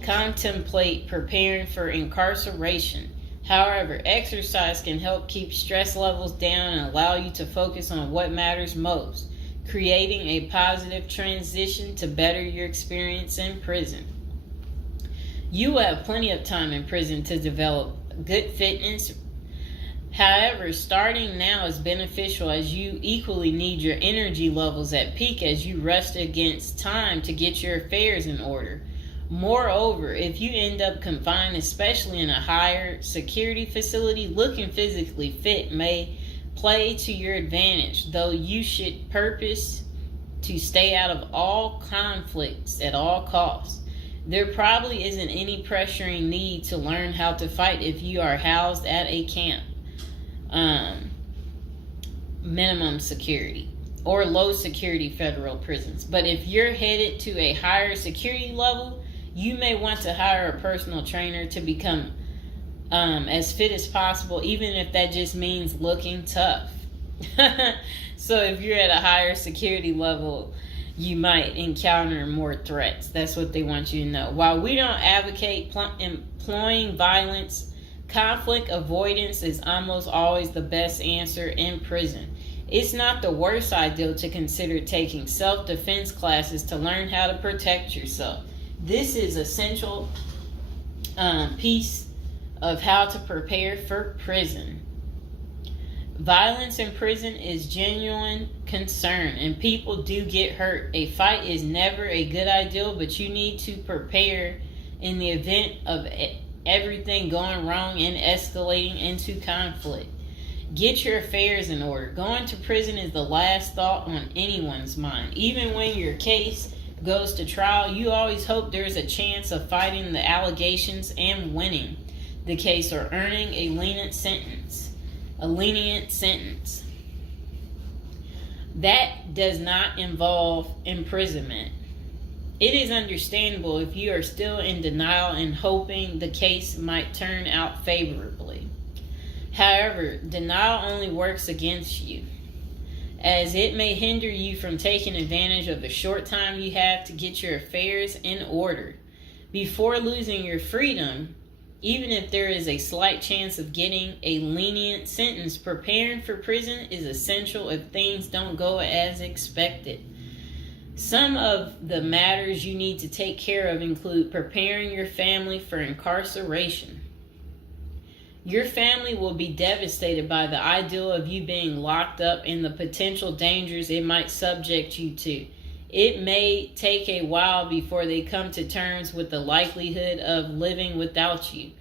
contemplate preparing for incarceration. However, exercise can help keep stress levels down and allow you to focus on what matters most, creating a positive transition to better your experience in prison. You will have plenty of time in prison to develop good fitness. However, starting now is beneficial as you equally need your energy levels at peak as you rush against time to get your affairs in order. Moreover, if you end up confined, especially in a higher security facility, looking physically fit may play to your advantage, though you should purpose to stay out of all conflicts at all costs. There probably isn't any pressuring need to learn how to fight if you are housed at a camp, minimum security, or low security federal prisons. But if you're headed to a higher security level, you may want to hire a personal trainer to become as fit as possible, even if that just means looking tough. So if you're at a higher security level, you might encounter more threats. That's what they want you to know. While we don't advocate employing violence, conflict avoidance is almost always the best answer in prison. It's not the worst idea to consider taking self-defense classes to learn how to protect yourself. This is essential piece of how to prepare for prison. Violence in prison is genuine concern, and people do get hurt. A fight is never a good idea, but you need to prepare in the event of everything going wrong and escalating into conflict. Get your affairs in order. Going to prison is the last thought on anyone's mind. Even when your case goes to trial, you always hope there's a chance of fighting the allegations and winning the case or earning a lenient sentence. That does not involve imprisonment. It is understandable if you are still in denial and hoping the case might turn out favorably. However, denial only works against you, as it may hinder you from taking advantage of the short time you have to get your affairs in order. Before losing your freedom, even if there is a slight chance of getting a lenient sentence, preparing for prison is essential if things don't go as expected. Some of the matters you need to take care of include preparing your family for incarceration. Your family will be devastated by the idea of you being locked up and the potential dangers it might subject you to. It may take a while before they come to terms with the likelihood of living without you.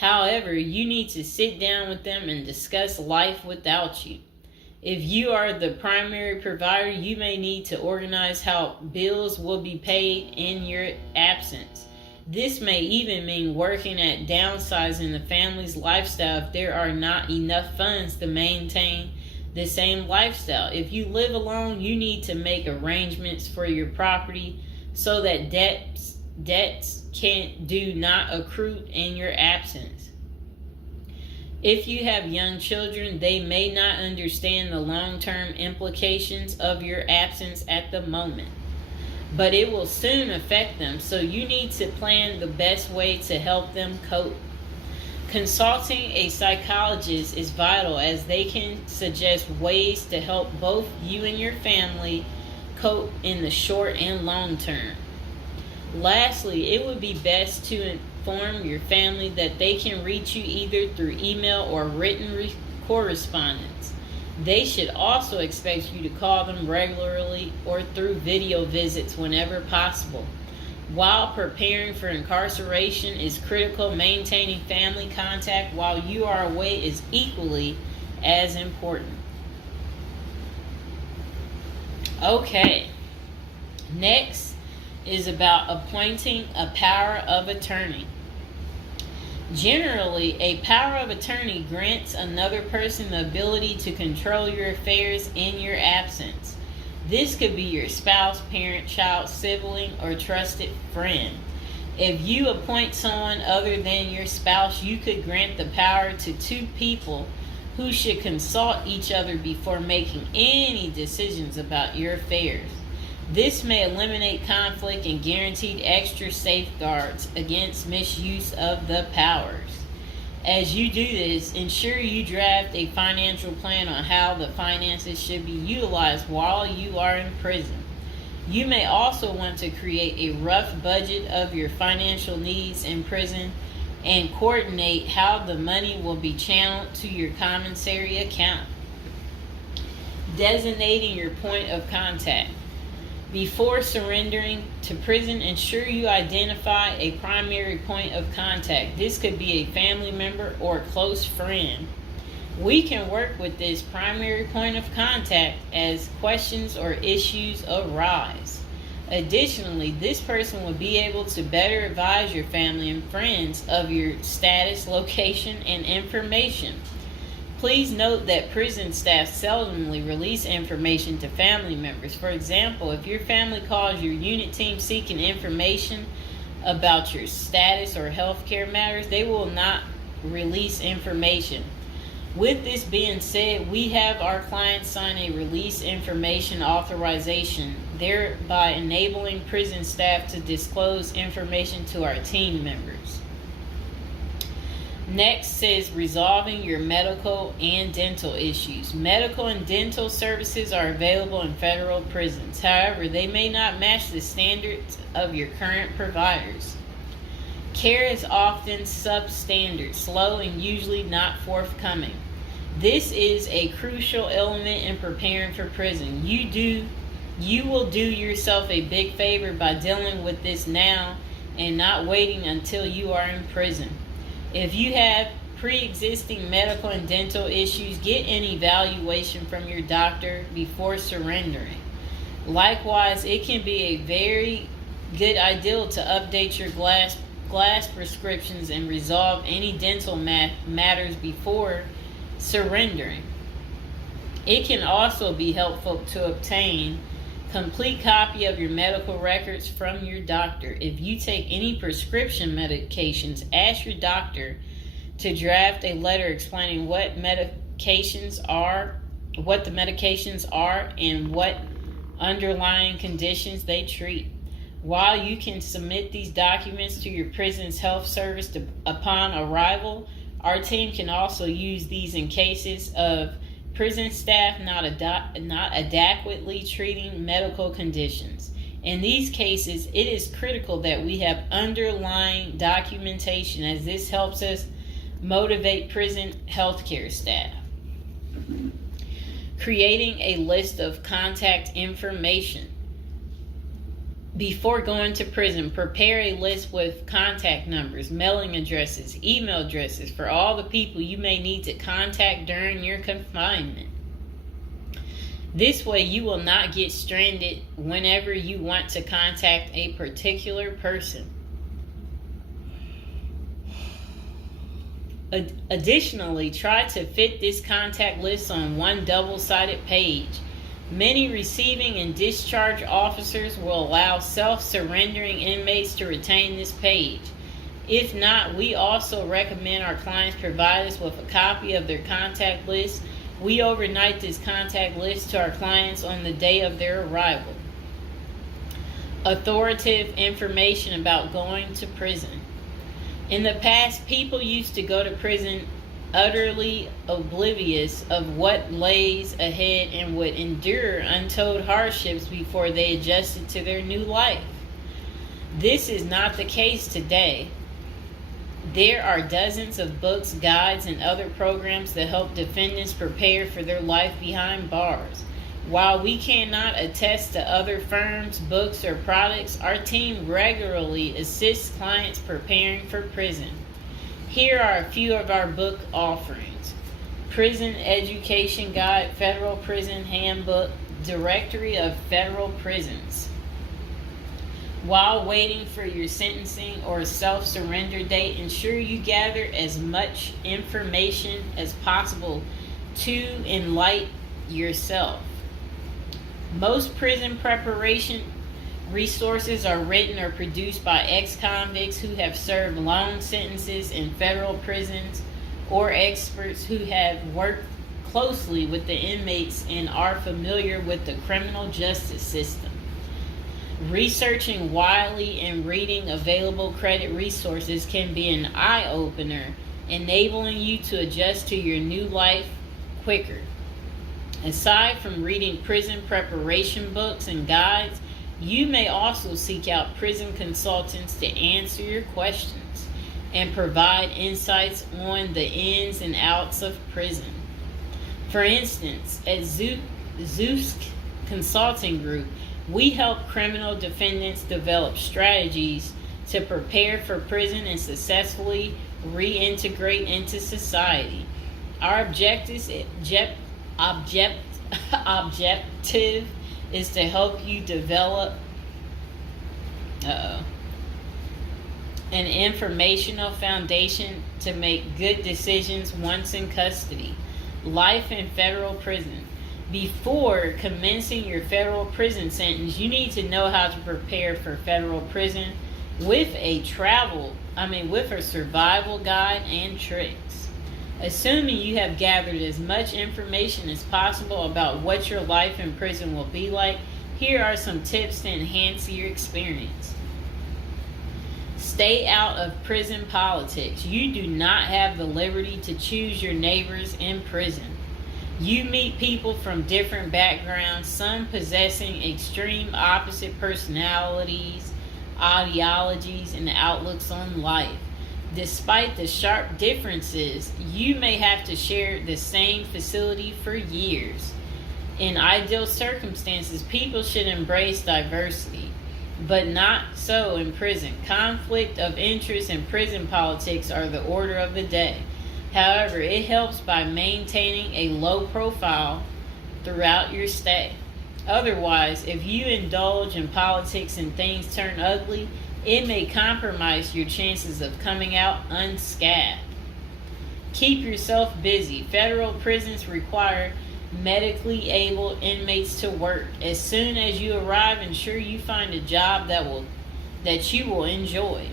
However, you need to sit down with them and discuss life without you. If you are the primary provider, you may need to organize how bills will be paid in your absence. This may even mean working at downsizing the family's lifestyle if there are not enough funds to maintain the same lifestyle. If you live alone, you need to make arrangements for your property so that debts do not accrue in your absence. If you have young children, they may not understand the long-term implications of your absence at the moment, but it will soon affect them, so you need to plan the best way to help them cope. Consulting a psychologist is vital, as they can suggest ways to help both you and your family cope in the short and long term. Lastly, it would be best to inform your family that they can reach you either through email or written correspondence. They should also expect you to call them regularly or through video visits whenever possible. While preparing for incarceration is critical, maintaining family contact while you are away is equally as important. Okay, next is about appointing a power of attorney. Generally, a power of attorney grants another person the ability to control your affairs in your absence. This could be your spouse, parent, child, sibling, or trusted friend. If you appoint someone other than your spouse, you could grant the power to two people who should consult each other before making any decisions about your affairs. This may eliminate conflict and guarantee extra safeguards against misuse of the powers. As you do this, ensure you draft a financial plan on how the finances should be utilized while you are in prison. You may also want to create a rough budget of your financial needs in prison and coordinate how the money will be channeled to your commissary account. Designating your point of contact. Before surrendering to prison, ensure you identify a primary point of contact. This could be a family member or a close friend. We can work with this primary point of contact as questions or issues arise. Additionally, this person will be able to better advise your family and friends of your status, location, and information. Please note that prison staff seldomly release information to family members. For example, if your family calls your unit team seeking information about your status or healthcare matters, they will not release information. With this being said, we have our clients sign a release information authorization, thereby enabling prison staff to disclose information to our team members. Next says resolving your medical and dental issues. Medical and dental services are available in federal prisons. However, they may not match the standards of your current providers. Care is often substandard, slow, and usually not forthcoming. This is a crucial element in preparing for prison. You will do yourself a big favor by dealing with this now and not waiting until you are in prison. If you have pre-existing medical and dental issues, get an evaluation from your doctor before surrendering. Likewise, it can be a very good idea to update your glass prescriptions and resolve any dental matters before surrendering. It can also be helpful to obtain complete copy of your medical records from your doctor. If you take any prescription medications, ask your doctor to draft a letter explaining what the medications are, and what underlying conditions they treat. While you can submit these documents to your prison's health service upon arrival, our team can also use these in cases of prison staff not adequately treating medical conditions. In these cases, it is critical that we have underlying documentation, as this helps us motivate prison healthcare staff. Creating a list of contact information. Before going to prison, prepare a list with contact numbers, mailing addresses, email addresses for all the people you may need to contact during your confinement. This way, you will not get stranded whenever you want to contact a particular person. Additionally, try to fit this contact list on one double-sided page. Many receiving and discharge officers will allow self-surrendering inmates to retain this page. If not, we also recommend our clients provide us with a copy of their contact list. We overnight this contact list to our clients on the day of their arrival. Authoritative information about going to prison. In the past, people used to go to prison utterly oblivious of what lays ahead and would endure untold hardships before they adjusted to their new life. This is not the case today. There are dozens of books, guides, and other programs that help defendants prepare for their life behind bars. While we cannot attest to other firms, books, or products, our team regularly assists clients preparing for prison. Here are a few of our book offerings: Prison Education Guide, Federal Prison Handbook, Directory of Federal Prisons. While waiting for your sentencing or self-surrender date, ensure you gather as much information as possible to enlighten yourself. Most prison preparation resources are written or produced by ex-convicts who have served long sentences in federal prisons, or experts who have worked closely with the inmates and are familiar with the criminal justice system. Researching widely and reading available credit resources can be an eye-opener, enabling you to adjust to your new life quicker. Aside from reading prison preparation books and guides, you may also seek out prison consultants to answer your questions and provide insights on the ins and outs of prison. For instance, at Zeus Consulting Group, we help criminal defendants develop strategies to prepare for prison and successfully reintegrate into society. Our objective is to help you develop an informational foundation to make good decisions once in custody. Life in federal prison. Before commencing your federal prison sentence, you need to know how to prepare for federal prison with a survival guide and tricks. Assuming you have gathered as much information as possible about what your life in prison will be like, here are some tips to enhance your experience. Stay out of prison politics. You do not have the liberty to choose your neighbors in prison. You meet people from different backgrounds, some possessing extreme opposite personalities, ideologies, and outlooks on life. Despite the sharp differences, you may have to share the same facility for years. In ideal circumstances, people should embrace diversity, but not so in prison. Conflict of interest and prison politics are the order of the day. However, it helps by maintaining a low profile throughout your stay. Otherwise, if you indulge in politics and things turn ugly, it may compromise your chances of coming out unscathed. Keep yourself busy. Federal prisons require medically able inmates to work. As soon as you arrive, ensure you find a job that you will enjoy.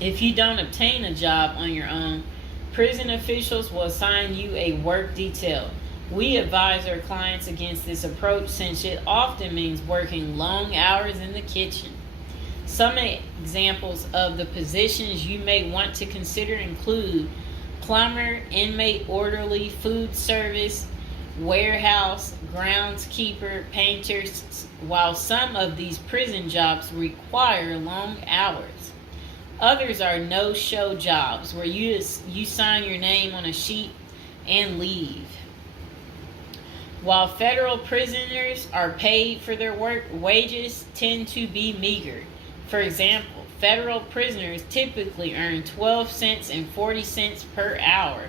If you don't obtain a job on your own, prison officials will assign you a work detail. We advise our clients against this approach since it often means working long hours in the kitchen. Some examples of the positions you may want to consider include plumber, inmate orderly, food service, warehouse, groundskeeper, painters, while some of these prison jobs require long hours. Others are no-show jobs where you sign your name on a sheet and leave. While federal prisoners are paid for their work, wages tend to be meager. For example, federal prisoners typically earn 12 cents and 40 cents per hour.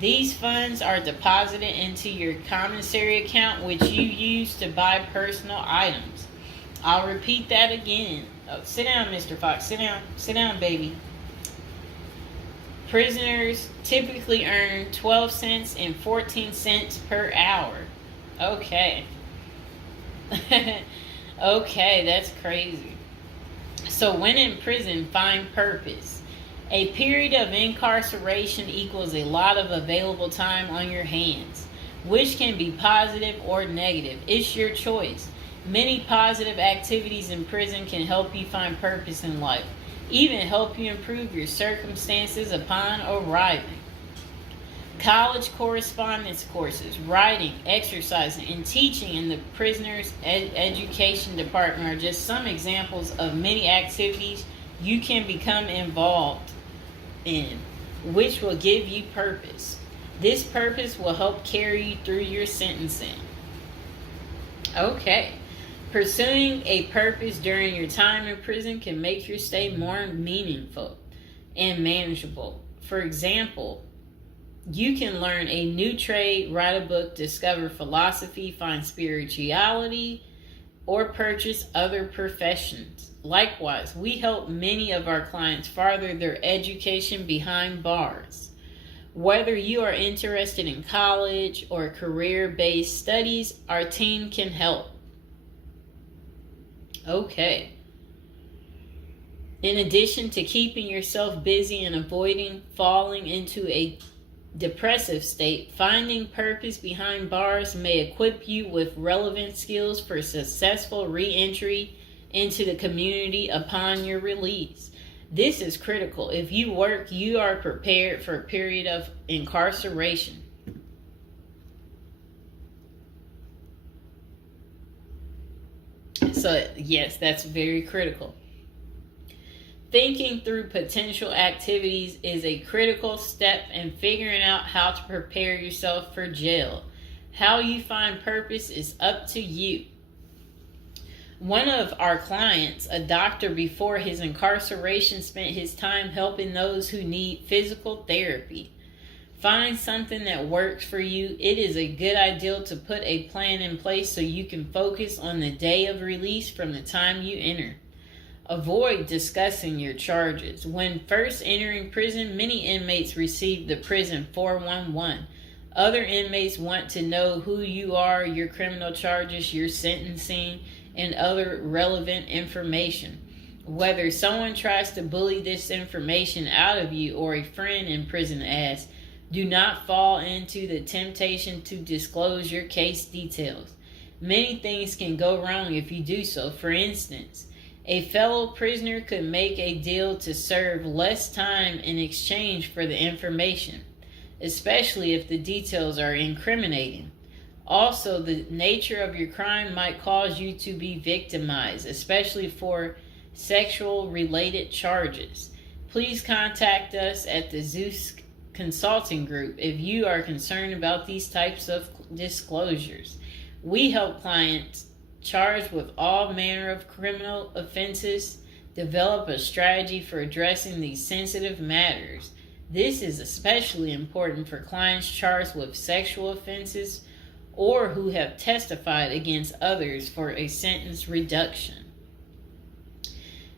These funds are deposited into your commissary account, which you use to buy personal items. I'll repeat that again. Oh, sit down, Mr. Fox. Sit down. Sit down, baby. Prisoners typically earn 12 cents and 14 cents per hour. Okay. Okay, that's crazy. So when in prison, find purpose. A period of incarceration equals a lot of available time on your hands, which can be positive or negative. It's your choice. Many positive activities in prison can help you find purpose in life, even help you improve your circumstances upon arriving. College correspondence courses, writing, exercising, and teaching in the prisoner's education department are just some examples of many activities you can become involved in, which will give you purpose. This purpose will help carry you through your sentencing. Okay. Pursuing a purpose during your time in prison can make your stay more meaningful and manageable. For example, you can learn a new trade, write a book, discover philosophy, find spirituality, or purchase other professions. Likewise, we help many of our clients further their education behind bars. Whether you are interested in college or career-based studies, our team can help. Okay. In addition to keeping yourself busy and avoiding falling into a depressive state, finding purpose behind bars may equip you with relevant skills for successful re-entry into the community upon your release. This is critical. If you work, you are prepared for a period of incarceration. So, yes, that's very critical. Thinking through potential activities is a critical step in figuring out how to prepare yourself for jail. How you find purpose is up to you. One of our clients, a doctor before his incarceration, spent his time helping those who need physical therapy. Find something that works for you. It is a good idea to put a plan in place so you can focus on the day of release from the time you enter. Avoid discussing your charges. When first entering prison, many inmates receive the prison 411, Other inmates want to know who you are, your criminal charges, your sentencing, and other relevant information. Whether someone tries to bully this information out of you or a friend in prison asks, do not fall into the temptation to disclose your case details. Many things can go wrong if you do so. For instance, a fellow prisoner could make a deal to serve less time in exchange for the information, especially if the details are incriminating. Also, the nature of your crime might cause you to be victimized, especially for sexual-related charges. Please contact us at the Zeus Consulting Group if you are concerned about these types of disclosures. We help clients charged with all manner of criminal offenses develop a strategy for addressing these sensitive matters. This is especially important for clients charged with sexual offenses or who have testified against others for a sentence reduction.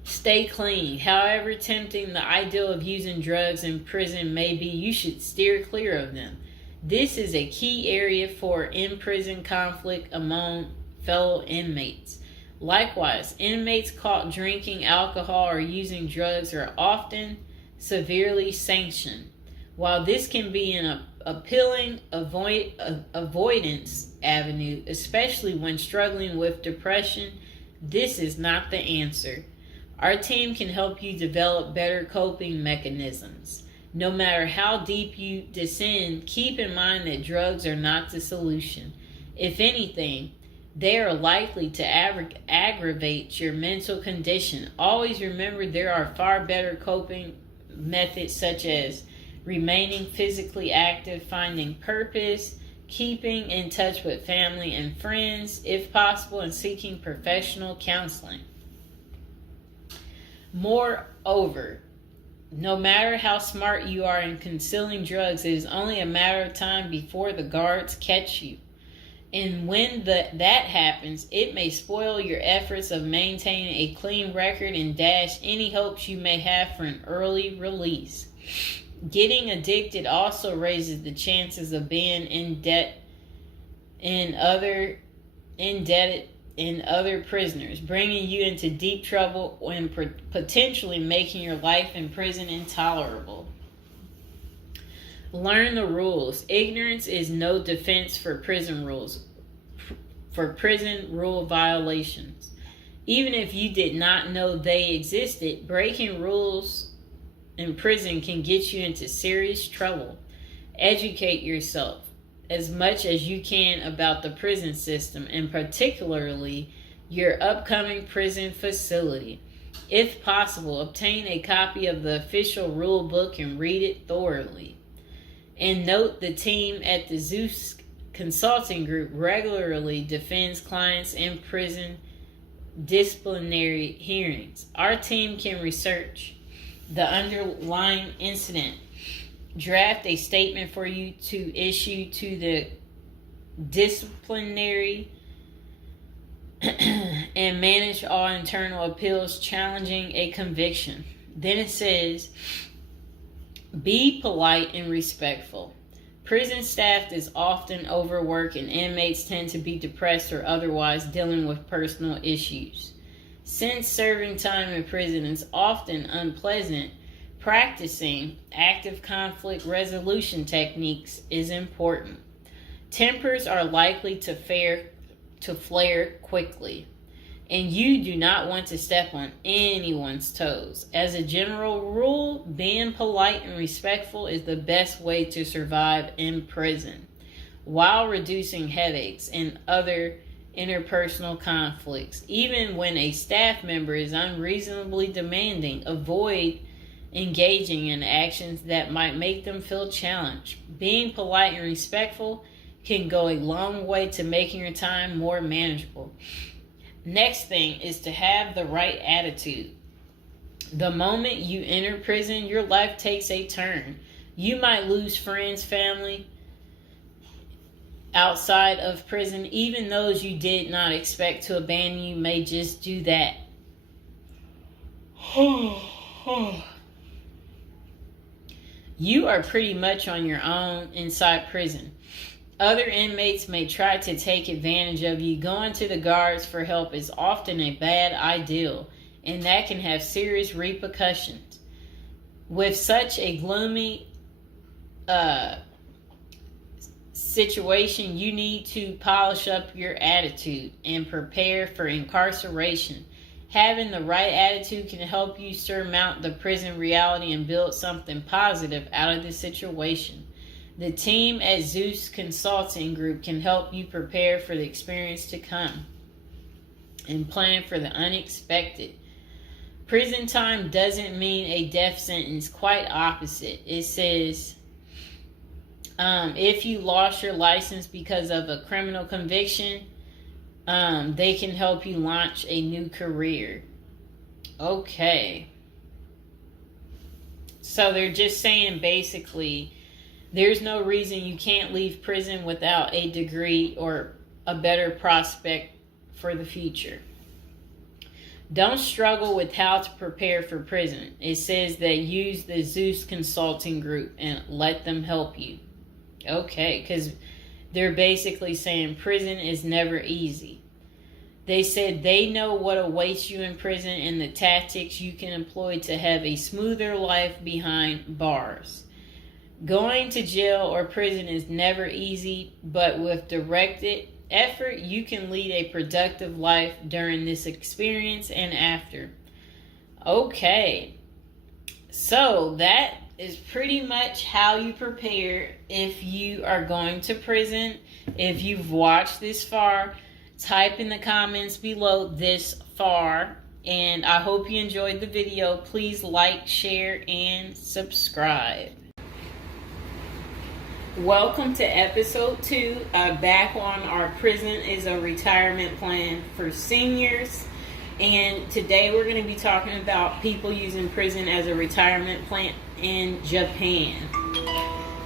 Stay clean. However tempting the ideal of using drugs in prison may be, you should steer clear of them. This is a key area for in-prison conflict among fellow inmates. Likewise, inmates caught drinking alcohol or using drugs are often severely sanctioned. While this can be an appealing avoidance avenue, especially when struggling with depression, this is not the answer. Our team can help you develop better coping mechanisms. No matter how deep you descend, keep in mind that drugs are not the solution. If anything, they are likely to aggravate your mental condition. Always remember there are far better coping methods such as remaining physically active, finding purpose, keeping in touch with family and friends, if possible, and seeking professional counseling. Moreover, no matter how smart you are in concealing drugs, it is only a matter of time before the guards catch you. And when that happens, it may spoil your efforts of maintaining a clean record and dash any hopes you may have for an early release. Getting addicted also raises the chances of being indebted in other prisoners, bringing you into deep trouble and potentially making your life in prison intolerable. Learn the rules. Ignorance is no defense for prison rule violations. Even if you did not know they existed, breaking rules in prison can get you into serious trouble. Educate yourself as much as you can about the prison system, and particularly your upcoming prison facility. If possible, obtain a copy of the official rule book and read it thoroughly. And note, the team at the Zeus Consulting Group regularly defends clients in prison disciplinary hearings. Our team can research the underlying incident, draft a statement for you to issue to the disciplinary and manage all internal appeals challenging a conviction. Then it says, be polite and respectful. Prison staff is often overworked and inmates tend to be depressed or otherwise dealing with personal issues. Since serving time in prison is often unpleasant, practicing active conflict resolution techniques is important. Tempers are likely to flare quickly, and you do not want to step on anyone's toes. As a general rule, being polite and respectful is the best way to survive in prison, while reducing headaches and other interpersonal conflicts. Even when a staff member is unreasonably demanding, avoid engaging in actions that might make them feel challenged. Being polite and respectful can go a long way to making your time more manageable. Next thing is to have the right attitude. The moment you enter prison, your life takes a turn. You might lose friends, family outside of prison. Even those you did not expect to abandon you may just do that. You are pretty much on your own inside prison. Other inmates may try to take advantage of you. Going to the guards for help is often a bad idea, and that can have serious repercussions. With such a gloomy situation, you need to polish up your attitude and prepare for incarceration. Having the right attitude can help you surmount the prison reality and build something positive out of the situation. The team at Zeus Consulting Group can help you prepare for the experience to come and plan for the unexpected. Prison time doesn't mean a death sentence, quite opposite. It says, if you lost your license because of a criminal conviction, they can help you launch a new career. Okay. So they're just saying basically, there's no reason you can't leave prison without a degree or a better prospect for the future. Don't struggle with how to prepare for prison. It says that use the Zeus Consulting Group and let them help you. Okay, because they're basically saying prison is never easy. They said they know what awaits you in prison and the tactics you can employ to have a smoother life behind bars. Going to jail or prison is never easy, but with directed effort, you can lead a productive life during this experience and after. Okay, so that is pretty much how you prepare if you are going to prison. If you've watched this far, type in the comments below this far, and I hope you enjoyed the video. Please like, share, and subscribe. Welcome to episode 2, back on our prison is a retirement plan for seniors. And today we're going to be talking about people using prison as a retirement plan in Japan,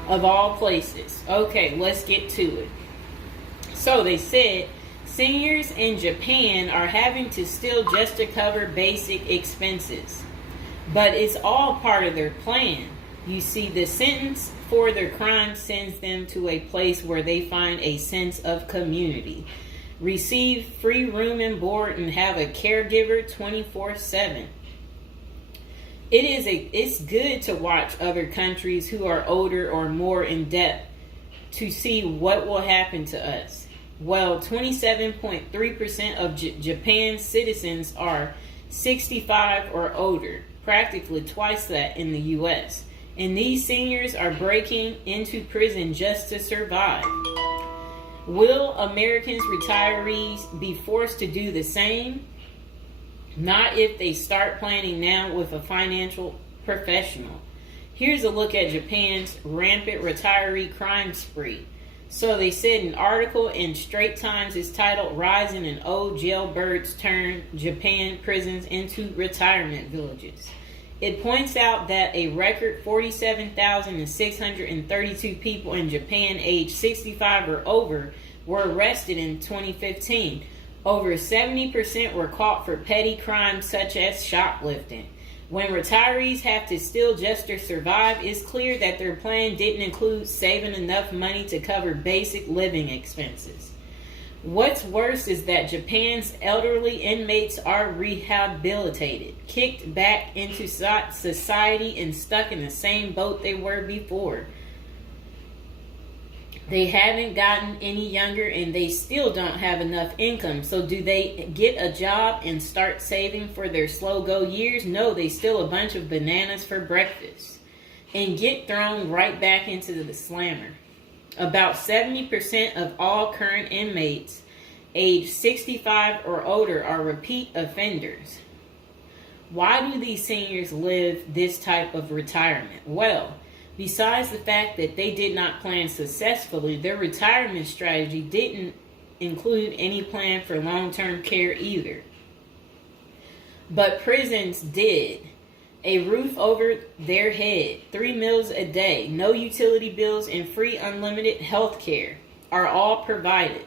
of all places. Okay, let's get to it. So they said seniors in Japan are having to steal just to cover basic expenses, but it's all part of their plan. You see, the sentence for their crime sends them to a place where they find a sense of community, receive free room and board, and have a caregiver 24/7. It's good to watch other countries who are older or more in depth to see what will happen to us. Well, 27.3% of Japan's citizens are 65 or older, practically twice that in the U.S. And these seniors are breaking into prison just to survive. Will Americans retirees be forced to do the same? Not if they start planning now with a financial professional. Here's a look at Japan's rampant retiree crime spree. So they said an article in Straits Times is titled "Rising in Old Jailbirds Turn Japan Prisons into Retirement Villages." It points out that a record 47,632 people in Japan aged 65 or over were arrested in 2015. Over 70% were caught for petty crimes such as shoplifting. When retirees have to steal just to survive, it's clear that their plan didn't include saving enough money to cover basic living expenses. What's worse is that Japan's elderly inmates are rehabilitated, kicked back into society, and stuck in the same boat they were before. They haven't gotten any younger, and they still don't have enough income. So do they get a job and start saving for their slow-go years? No, they steal a bunch of bananas for breakfast and get thrown right back into the slammer. About 70% of all current inmates aged 65 or older are repeat offenders. Why do these seniors live this type of retirement? Well, besides the fact that they did not plan successfully, their retirement strategy didn't include any plan for long-term care either. But prisons did. A roof over their head, 3 meals a day, no utility bills, and free unlimited health care are all provided.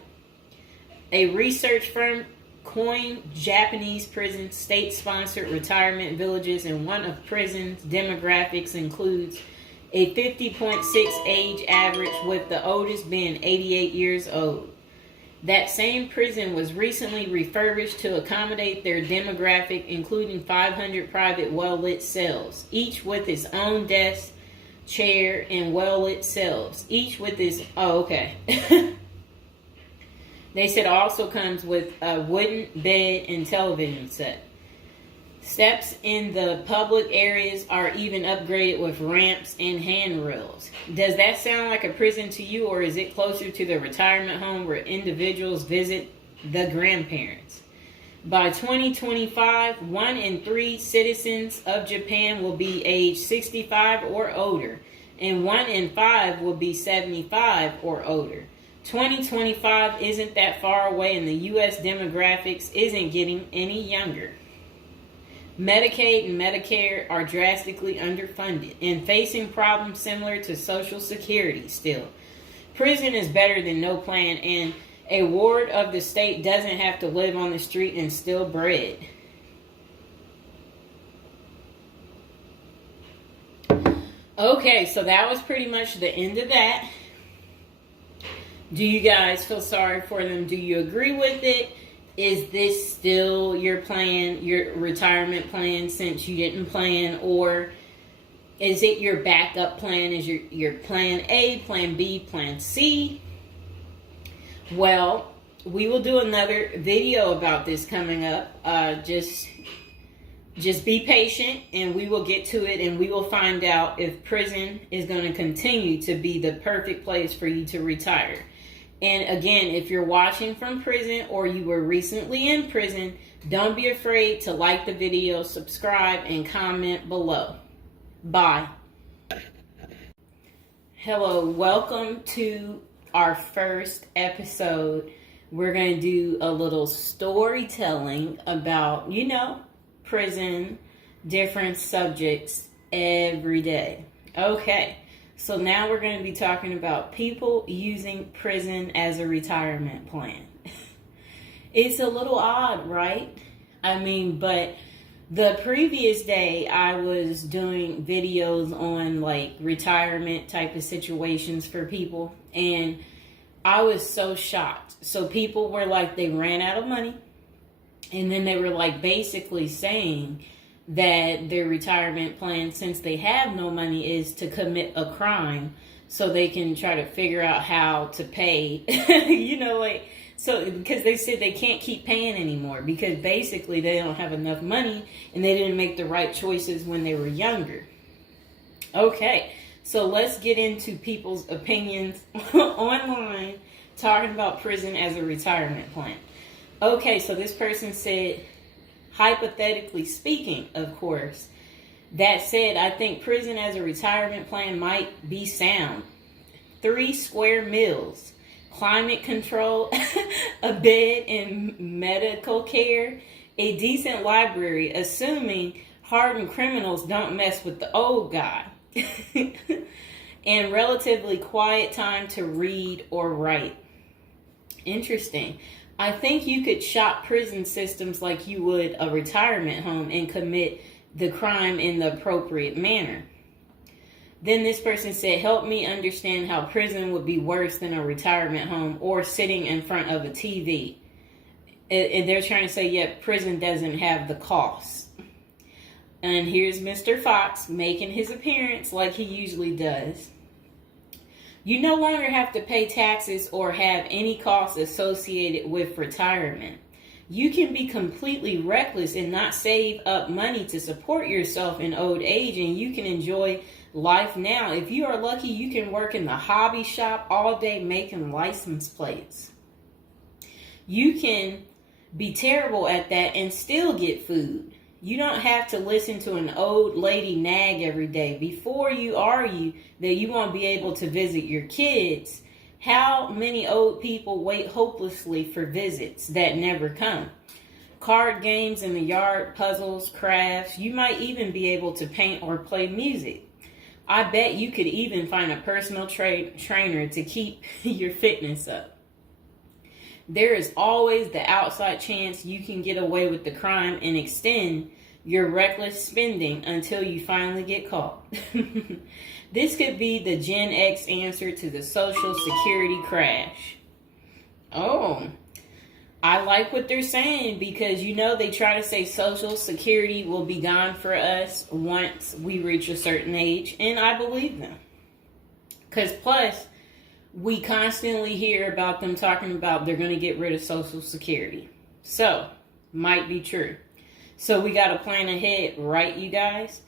A research firm coined Japanese prisons state-sponsored retirement villages, and one of prisons' demographics includes a 50.6 age average, with the oldest being 88 years old. That same prison was recently refurbished to accommodate their demographic, including 500 private well-lit cells, each with its own desk, chair, and well-lit cells, each with its... Oh, okay. They said also comes with a wooden bed and television set. Steps in the public areas are even upgraded with ramps and handrails. Does that sound like a prison to you, or is it closer to the retirement home where individuals visit the grandparents? By 2025, 1 in 3 citizens of Japan will be age 65 or older, and 1 in 5 will be 75 or older. 2025 isn't that far away, and the U.S. demographics isn't getting any younger. Medicaid and Medicare are drastically underfunded and facing problems similar to Social Security still. Prison is better than no plan, and a ward of the state doesn't have to live on the street and steal bread. Okay, so that was pretty much the end of that. Do you guys feel sorry for them? Do you agree with it? Is this still your plan, your retirement plan, since you didn't plan? Or is it your backup plan? Is your plan A, plan B, plan C? Well, we will do another video about this coming up. Just be patient, and we will get to it, and we will find out if prison is going to continue to be the perfect place for you to retire. And again, if you're watching from prison or you were recently in prison, don't be afraid to like the video, subscribe, and comment below. Bye. Hello, welcome to our first episode. We're going to do a little storytelling about, prison, different subjects every day. Okay. So now we're going to be talking about people using prison as a retirement plan. It's a little odd, right? But the previous day I was doing videos on like retirement type of situations for people, and I was so shocked. So people were like, they ran out of money, and then they were like basically saying that their retirement plan, since they have no money, is to commit a crime so they can try to figure out how to pay. So because they said they can't keep paying anymore because basically they don't have enough money and they didn't make the right choices when they were younger. Okay, so let's get into people's opinions online talking about prison as a retirement plan. Okay, so this person said, hypothetically speaking, of course. That said, I think prison as a retirement plan might be sound. 3 square meals, climate control, a bed and medical care, a decent library, assuming hardened criminals don't mess with the old guy, and relatively quiet time to read or write. Interesting. I think you could shop prison systems like you would a retirement home and commit the crime in the appropriate manner. Then this person said, help me understand how prison would be worse than a retirement home or sitting in front of a TV. And they're trying to say, yeah, prison doesn't have the cost. And here's Mr. Fox making his appearance like he usually does. You no longer have to pay taxes or have any costs associated with retirement. You can be completely reckless and not save up money to support yourself in old age, and you can enjoy life now. If you are lucky, you can work in the hobby shop all day making license plates. You can be terrible at that and still get food. You don't have to listen to an old lady nag every day. Before you argue that you won't be able to visit your kids, how many old people wait hopelessly for visits that never come? Card games in the yard, puzzles, crafts. You might even be able to paint or play music. I bet you could even find a personal trainer to keep your fitness up. There is always the outside chance you can get away with the crime and extend your reckless spending until you finally get caught. This could be the Gen X answer to the Social Security crash. Oh, I like what they're saying because, they try to say Social Security will be gone for us once we reach a certain age. And I believe them. Because plus, we constantly hear about them talking about they're going to get rid of Social Security. So, might be true. So we got to plan ahead, right, you guys?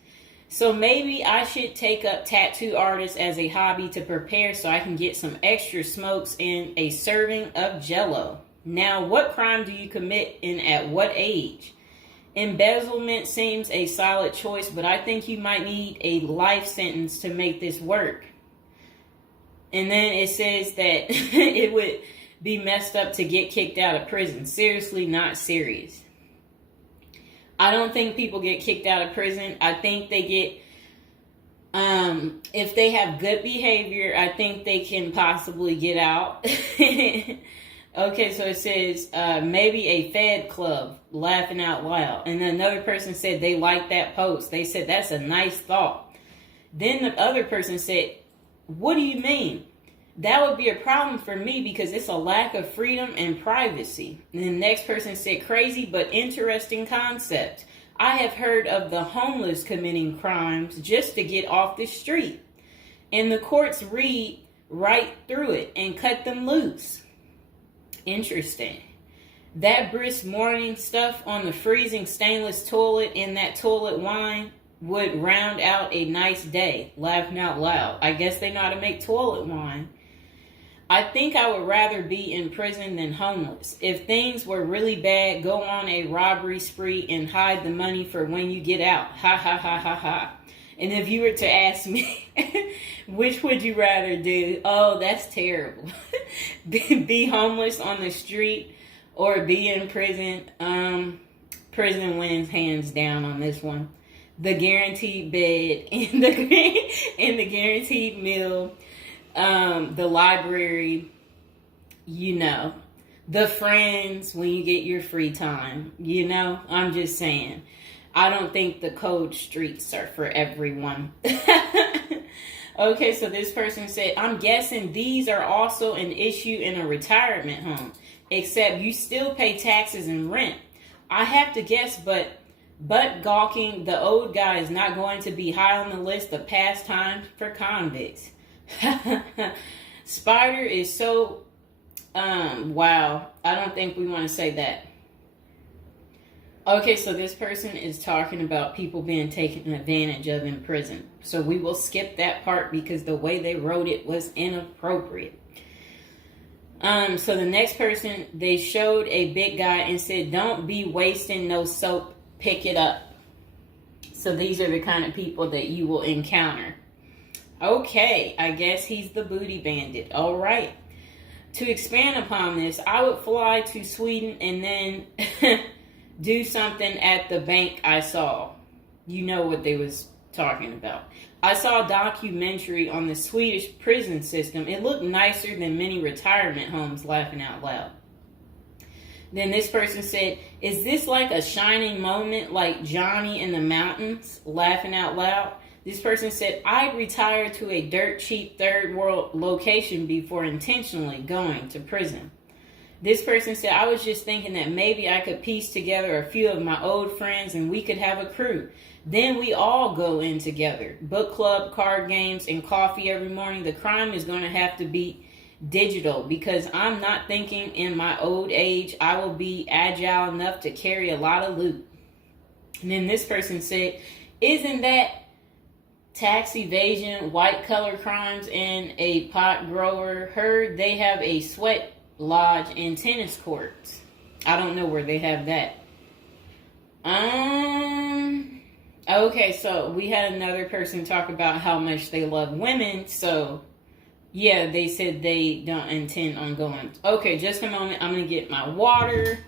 So maybe I should take up tattoo artists as a hobby to prepare so I can get some extra smokes and a serving of Jell-O. Now, what crime do you commit and at what age? Embezzlement seems a solid choice, but I think you might need a life sentence to make this work. And then it says that it would be messed up to get kicked out of prison. Seriously, not serious. I don't think people get kicked out of prison. I think they get, if they have good behavior, I think they can possibly get out. Okay, so it says maybe a Fed club, laughing out loud. And then another person said they liked that post. They said that's a nice thought. Then the other person said, what do you mean? That would be a problem for me because it's a lack of freedom and privacy. And the next person said crazy but interesting concept. I have heard of the homeless committing crimes just to get off the street. And the courts read right through it and cut them loose. Interesting. That brisk morning stuff on the freezing stainless toilet and that toilet wine would round out a nice day. Laughing out loud. I guess they know how to make toilet wine. I think I would rather be in prison than homeless. If things were really bad, go on a robbery spree and hide the money for when you get out. Ha ha ha ha ha. And if you were to ask me, which would you rather do? Oh, that's terrible. Be homeless on the street or be in prison. Prison wins hands down on this one. The guaranteed bed and the guaranteed meal, the library, the friends when you get your free time, I'm just saying. I don't think the cold streets are for everyone. Okay, so this person said, I'm guessing these are also an issue in a retirement home, except you still pay taxes and rent. I have to guess, but gawking, the old guy is not going to be high on the list of pastimes for convicts. Spider is so, wow. I don't think we want to say that. Okay, so this person is talking about people being taken advantage of in prison. So we will skip that part because the way they wrote it was inappropriate. So the next person, they showed a big guy and said, don't be wasting no soap, pick it up. So these are the kind of people that you will encounter. Okay, I guess he's the booty bandit. All right. To expand upon this, I would fly to Sweden and then do something at the bank I saw. You know what they was talking about. I saw a documentary on the Swedish prison system. It looked nicer than many retirement homes, laughing out loud. Then this person said, is this like a shining moment like Johnny in the Mountains, laughing out loud? This person said, I'd retire to a dirt cheap third world location before intentionally going to prison. This person said, I was just thinking that maybe I could piece together a few of my old friends and we could have a crew. Then we all go in together. Book club, card games, and coffee every morning. The crime is going to have to be digital because I'm not thinking in my old age I will be agile enough to carry a lot of loot. And then this person said, isn't that tax evasion, white collar crimes, and a pot grower? Heard they have a sweat lodge and tennis courts. I don't know where they have that. Okay, so we had another person talk about how much they love women. So yeah, they said they don't intend on going. Okay, just a moment. I'm gonna get my water.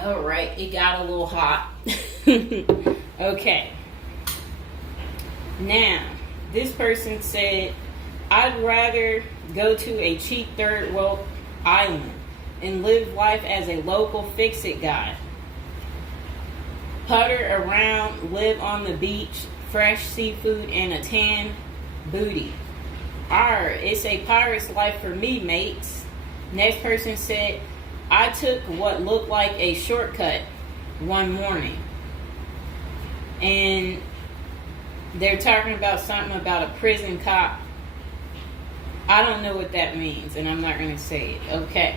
All right, it got a little hot. Okay. Now, this person said, I'd rather go to a cheap third world island and live life as a local fix-it guy. Putter around, live on the beach, fresh seafood, and a tan booty. It's a pirate's life for me, mates. Next person said, I took what looked like a shortcut one morning. And they're talking about something about a prison cop. I don't know what that means, and I'm not going to say it. Okay.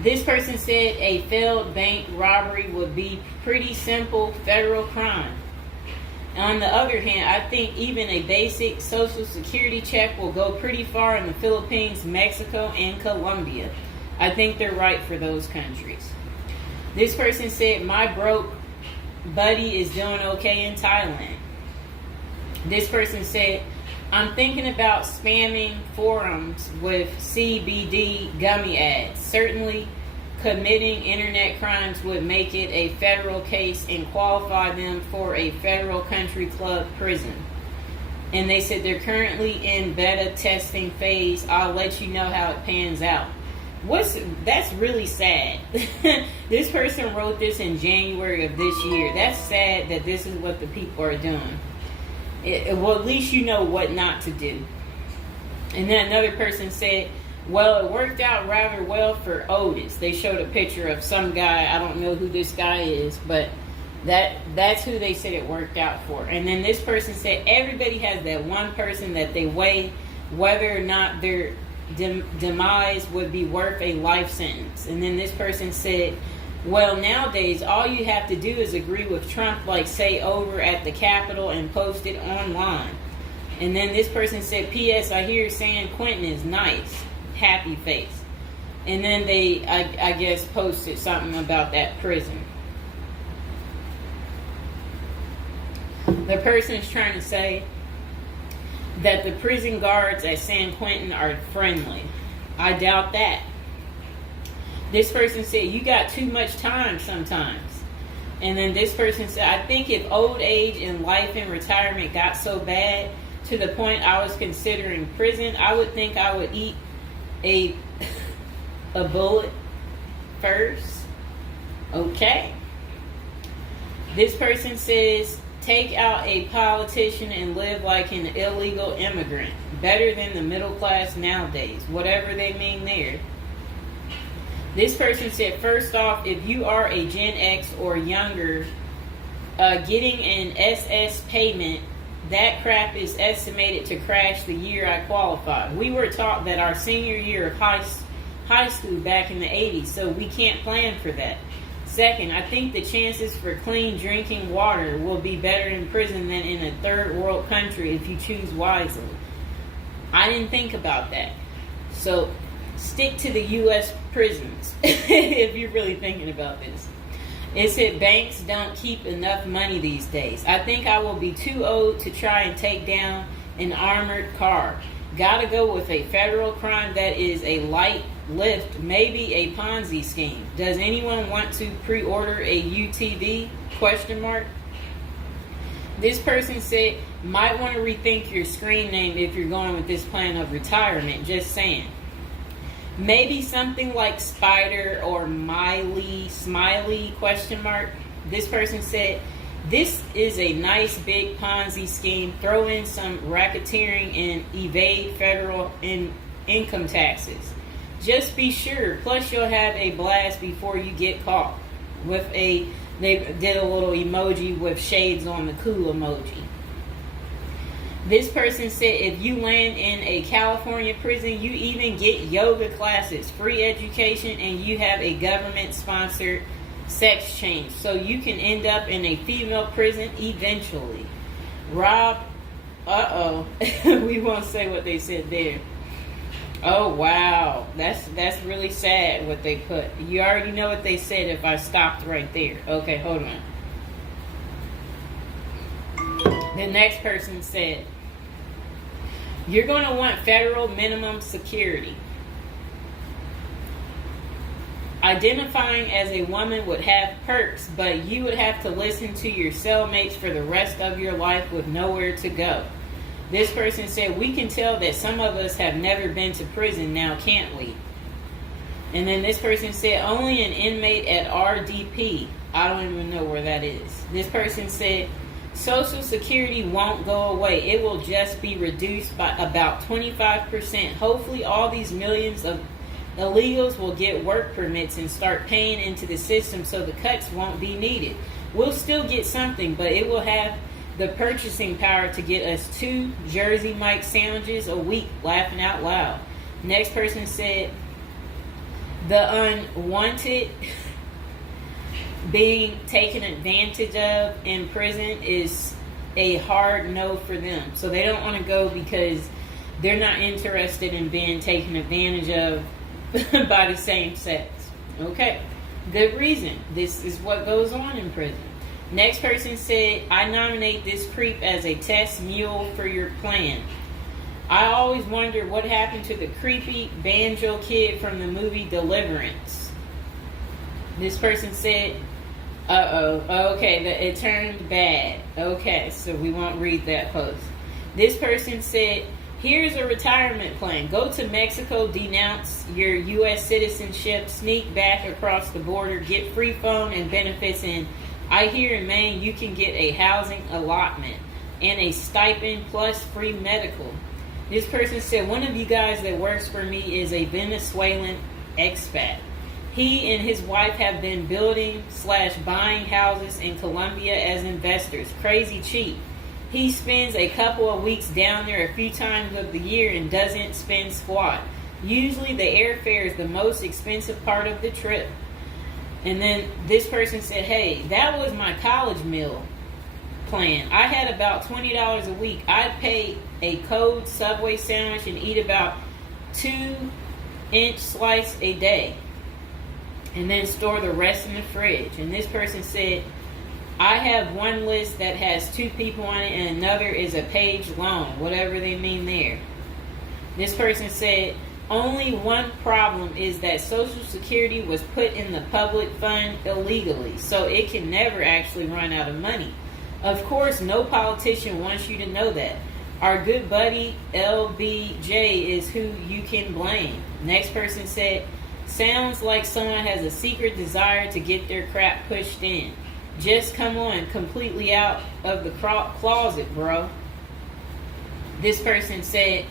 This person said a failed bank robbery would be pretty simple federal crime. On the other hand, I think even a basic social security check will go pretty far in the Philippines, Mexico, and Colombia. I think they're right for those countries. This person said, my broke buddy is doing okay in Thailand. This person said, I'm thinking about spamming forums with CBD gummy ads. Certainly, committing internet crimes would make it a federal case and qualify them for a federal country club prison. And they said they're currently in beta testing phase. I'll let you know how it pans out. That's really sad. This person wrote this in January of this year. That's sad that this is what the people are doing. Well, at least you know what not to do. And then another person said, well, it worked out rather well for Otis. They showed a picture of some guy. I don't know who this guy is, but that's who they said it worked out for. And then this person said everybody has that one person that they weigh whether or not their demise would be worth a life sentence. And then this person said, well, nowadays, all you have to do is agree with Trump, like say over at the Capitol and post it online. And then this person said, P.S. I hear San Quentin is nice. Happy face. And then they, I guess, posted something about that prison. The person is trying to say that the prison guards at San Quentin are friendly. I doubt that. This person said, you got too much time sometimes. And then this person said, I think if old age and life in retirement got so bad to the point I was considering prison, I would think I would eat a bullet first. Okay. This person says, take out a politician and live like an illegal immigrant. Better than the middle class nowadays. Whatever they mean there. This person said, first off, if you are a Gen X or younger, getting an SS payment, that crap is estimated to crash the year I qualified. We were taught that our senior year of high school back in the 80s, so we can't plan for that. Second, I think the chances for clean drinking water will be better in prison than in a third world country if you choose wisely. I didn't think about that. So stick to the U.S. prisons if you're really thinking about this. It said banks don't keep enough money these days. I think I will be too old to try and take down an armored car. Gotta go with a federal crime that is a light lift, maybe a Ponzi scheme. Does anyone want to pre-order a UTV? Question mark. This person said, might want to rethink your screen name if you're going with this plan of retirement. Just saying. Maybe something like Spider or Smiley, question mark. This person said, this is a nice big Ponzi scheme. Throw in some racketeering and evade federal income taxes. Just be sure. Plus you'll have a blast before you get caught. They did a little emoji with shades on the cool emoji. This person said if you land in a California prison, you even get yoga classes, free education, and you have a government-sponsored sex change. So you can end up in a female prison eventually. Rob, we won't say what they said there. Oh, wow. That's really sad what they put. You already know what they said if I stopped right there. Okay, hold on. The next person said, you're going to want federal minimum security. Identifying as a woman would have perks, but you would have to listen to your cellmates for the rest of your life with nowhere to go. This person said, we can tell that some of us have never been to prison now, can't we? And then this person said, only an inmate at RDP. I don't even know where that is. This person said, Social Security won't go away. It will just be reduced by about 25%. Hopefully all these millions of illegals will get work permits and start paying into the system so the cuts won't be needed. We'll still get something, but it will have the purchasing power to get us 2 Jersey Mike sandwiches a week, laughing out loud. Next person said, the unwanted being taken advantage of in prison is a hard no for them. So they don't want to go because they're not interested in being taken advantage of by the same sex. Okay, good reason. This is what goes on in prison. Next person said, I nominate this creep as a test mule for your plan. I always wonder what happened to the creepy banjo kid from the movie Deliverance. This person said, okay, it turned bad. Okay, so we won't read that post. This person said, here's a retirement plan. Go to Mexico, denounce your U.S. citizenship, sneak back across the border, get free phone and benefits, and I hear in Maine you can get a housing allotment and a stipend plus free medical. This person said, one of you guys that works for me is a Venezuelan expat. He and his wife have been building/buying houses in Colombia as investors. Crazy cheap. He spends a couple of weeks down there a few times of the year and doesn't spend squat. Usually the airfare is the most expensive part of the trip. And then this person said, hey, that was my college meal plan. I had about $20 a week. I'd pay a cold Subway sandwich and eat about 2-inch slice a day. And then store the rest in the fridge. And this person said, I have one list that has 2 people on it and another is a page long, whatever they mean there. This person said, only one problem is that Social Security was put in the public fund illegally, so it can never actually run out of money. Of course, no politician wants you to know that. Our good buddy LBJ is who you can blame. Next person said, sounds like someone has a secret desire to get their crap pushed in. Just come on, completely out of the closet, bro. This person said,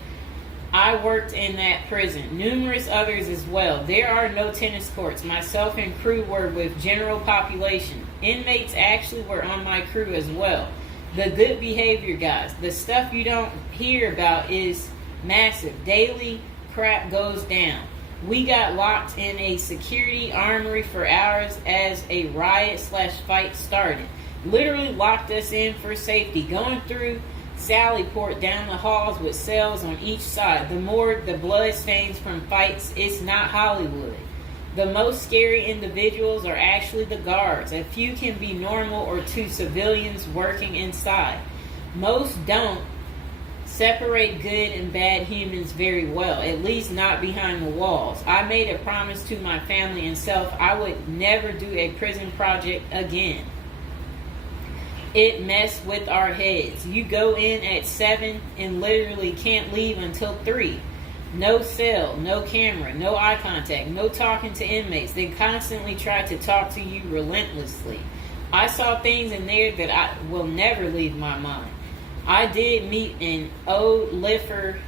I worked in that prison. Numerous others as well. There are no tennis courts. Myself and crew were with general population. Inmates actually were on my crew as well. The good behavior guys. The stuff you don't hear about is massive. Daily crap goes down. We got locked in a security armory for hours as a riot/fight started. Literally locked us in for safety. Going through Sallyport down the halls with cells on each side. The more the blood stains from fights, it's not Hollywood. The most scary individuals are actually the guards. A few can be normal or 2 civilians working inside. Most don't separate good and bad humans very well, at least not behind the walls. I made a promise to my family and self I would never do a prison project again. It messed with our heads. You go in at 7 and literally can't leave until 3. No cell, no camera, no eye contact, no talking to inmates. They constantly try to talk to you relentlessly. I saw things in there that I will never leave my mind. I did meet an old lifer.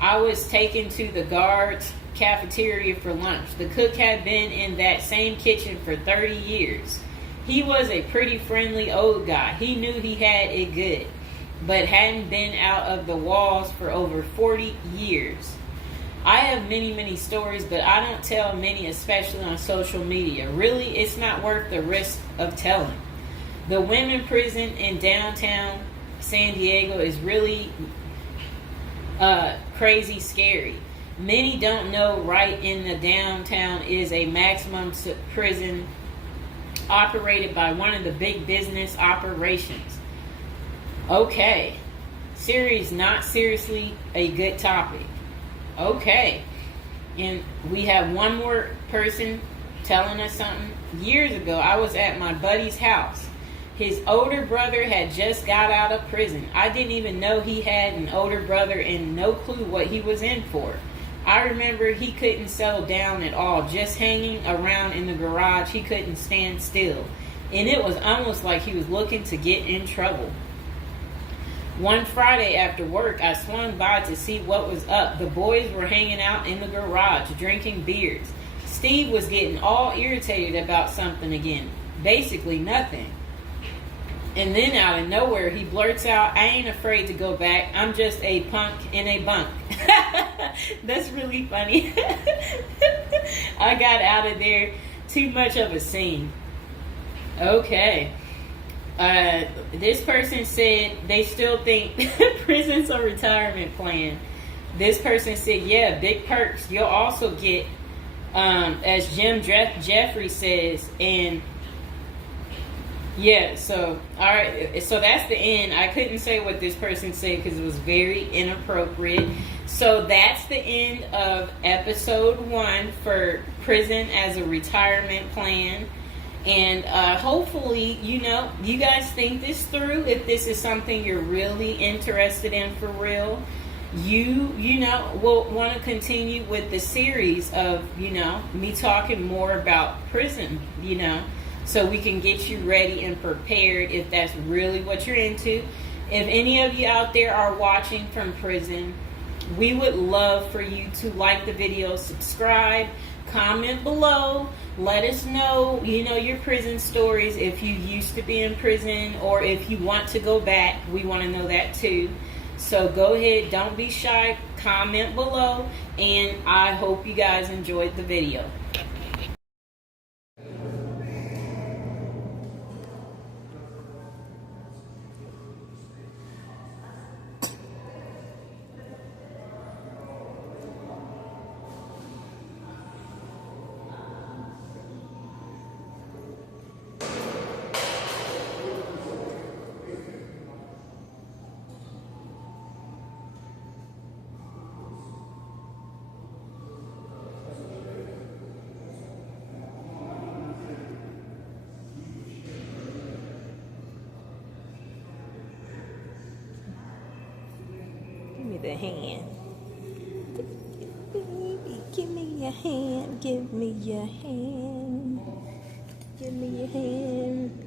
I was taken to the guards' cafeteria for lunch. The cook had been in that same kitchen for 30 years. He was a pretty friendly old guy. He knew he had it good, but hadn't been out of the walls for over 40 years. I have many, many stories, but I don't tell many, especially on social media. Really, it's not worth the risk of telling. The women prison in downtown San Diego is really crazy scary. Many don't know right in the downtown is a maximum prison operated by one of the big business operations. Okay. Series not seriously a good topic. Okay. And we have one more person telling us something. Years ago, I was at my buddy's house. His older brother had just got out of prison. I didn't even know he had an older brother and no clue what he was in for. I remember he couldn't settle down at all, just hanging around in the garage. He couldn't stand still. And it was almost like he was looking to get in trouble. One Friday after work, I swung by to see what was up. The boys were hanging out in the garage, drinking beers. Steve was getting all irritated about something again. Basically nothing. And then out of nowhere, he blurts out, "I ain't afraid to go back. I'm just a punk in a bunk." That's really funny. I got out of there. Too much of a scene. Okay. This person said they still think prison's a retirement plan. This person said, yeah, big perks. You'll also get, as Jim Jeffrey says, and yeah, so, all right, so that's the end. I couldn't say what this person said because it was very inappropriate. So that's the end of episode 1 for prison as a retirement plan. And hopefully, you guys think this through. If this is something you're really interested in for real, you will want to continue with the series of, me talking more about prison, so we can get you ready and prepared if that's really what you're into. If any of you out there are watching from prison, we would love for you to like the video, subscribe, comment below, let us know, your prison stories. If you used to be in prison or if you want to go back, we want to know that too. So go ahead, don't be shy, comment below, and I hope you guys enjoyed the video. The hand. Baby, give me your hand. Give me your hand. Give me your hand.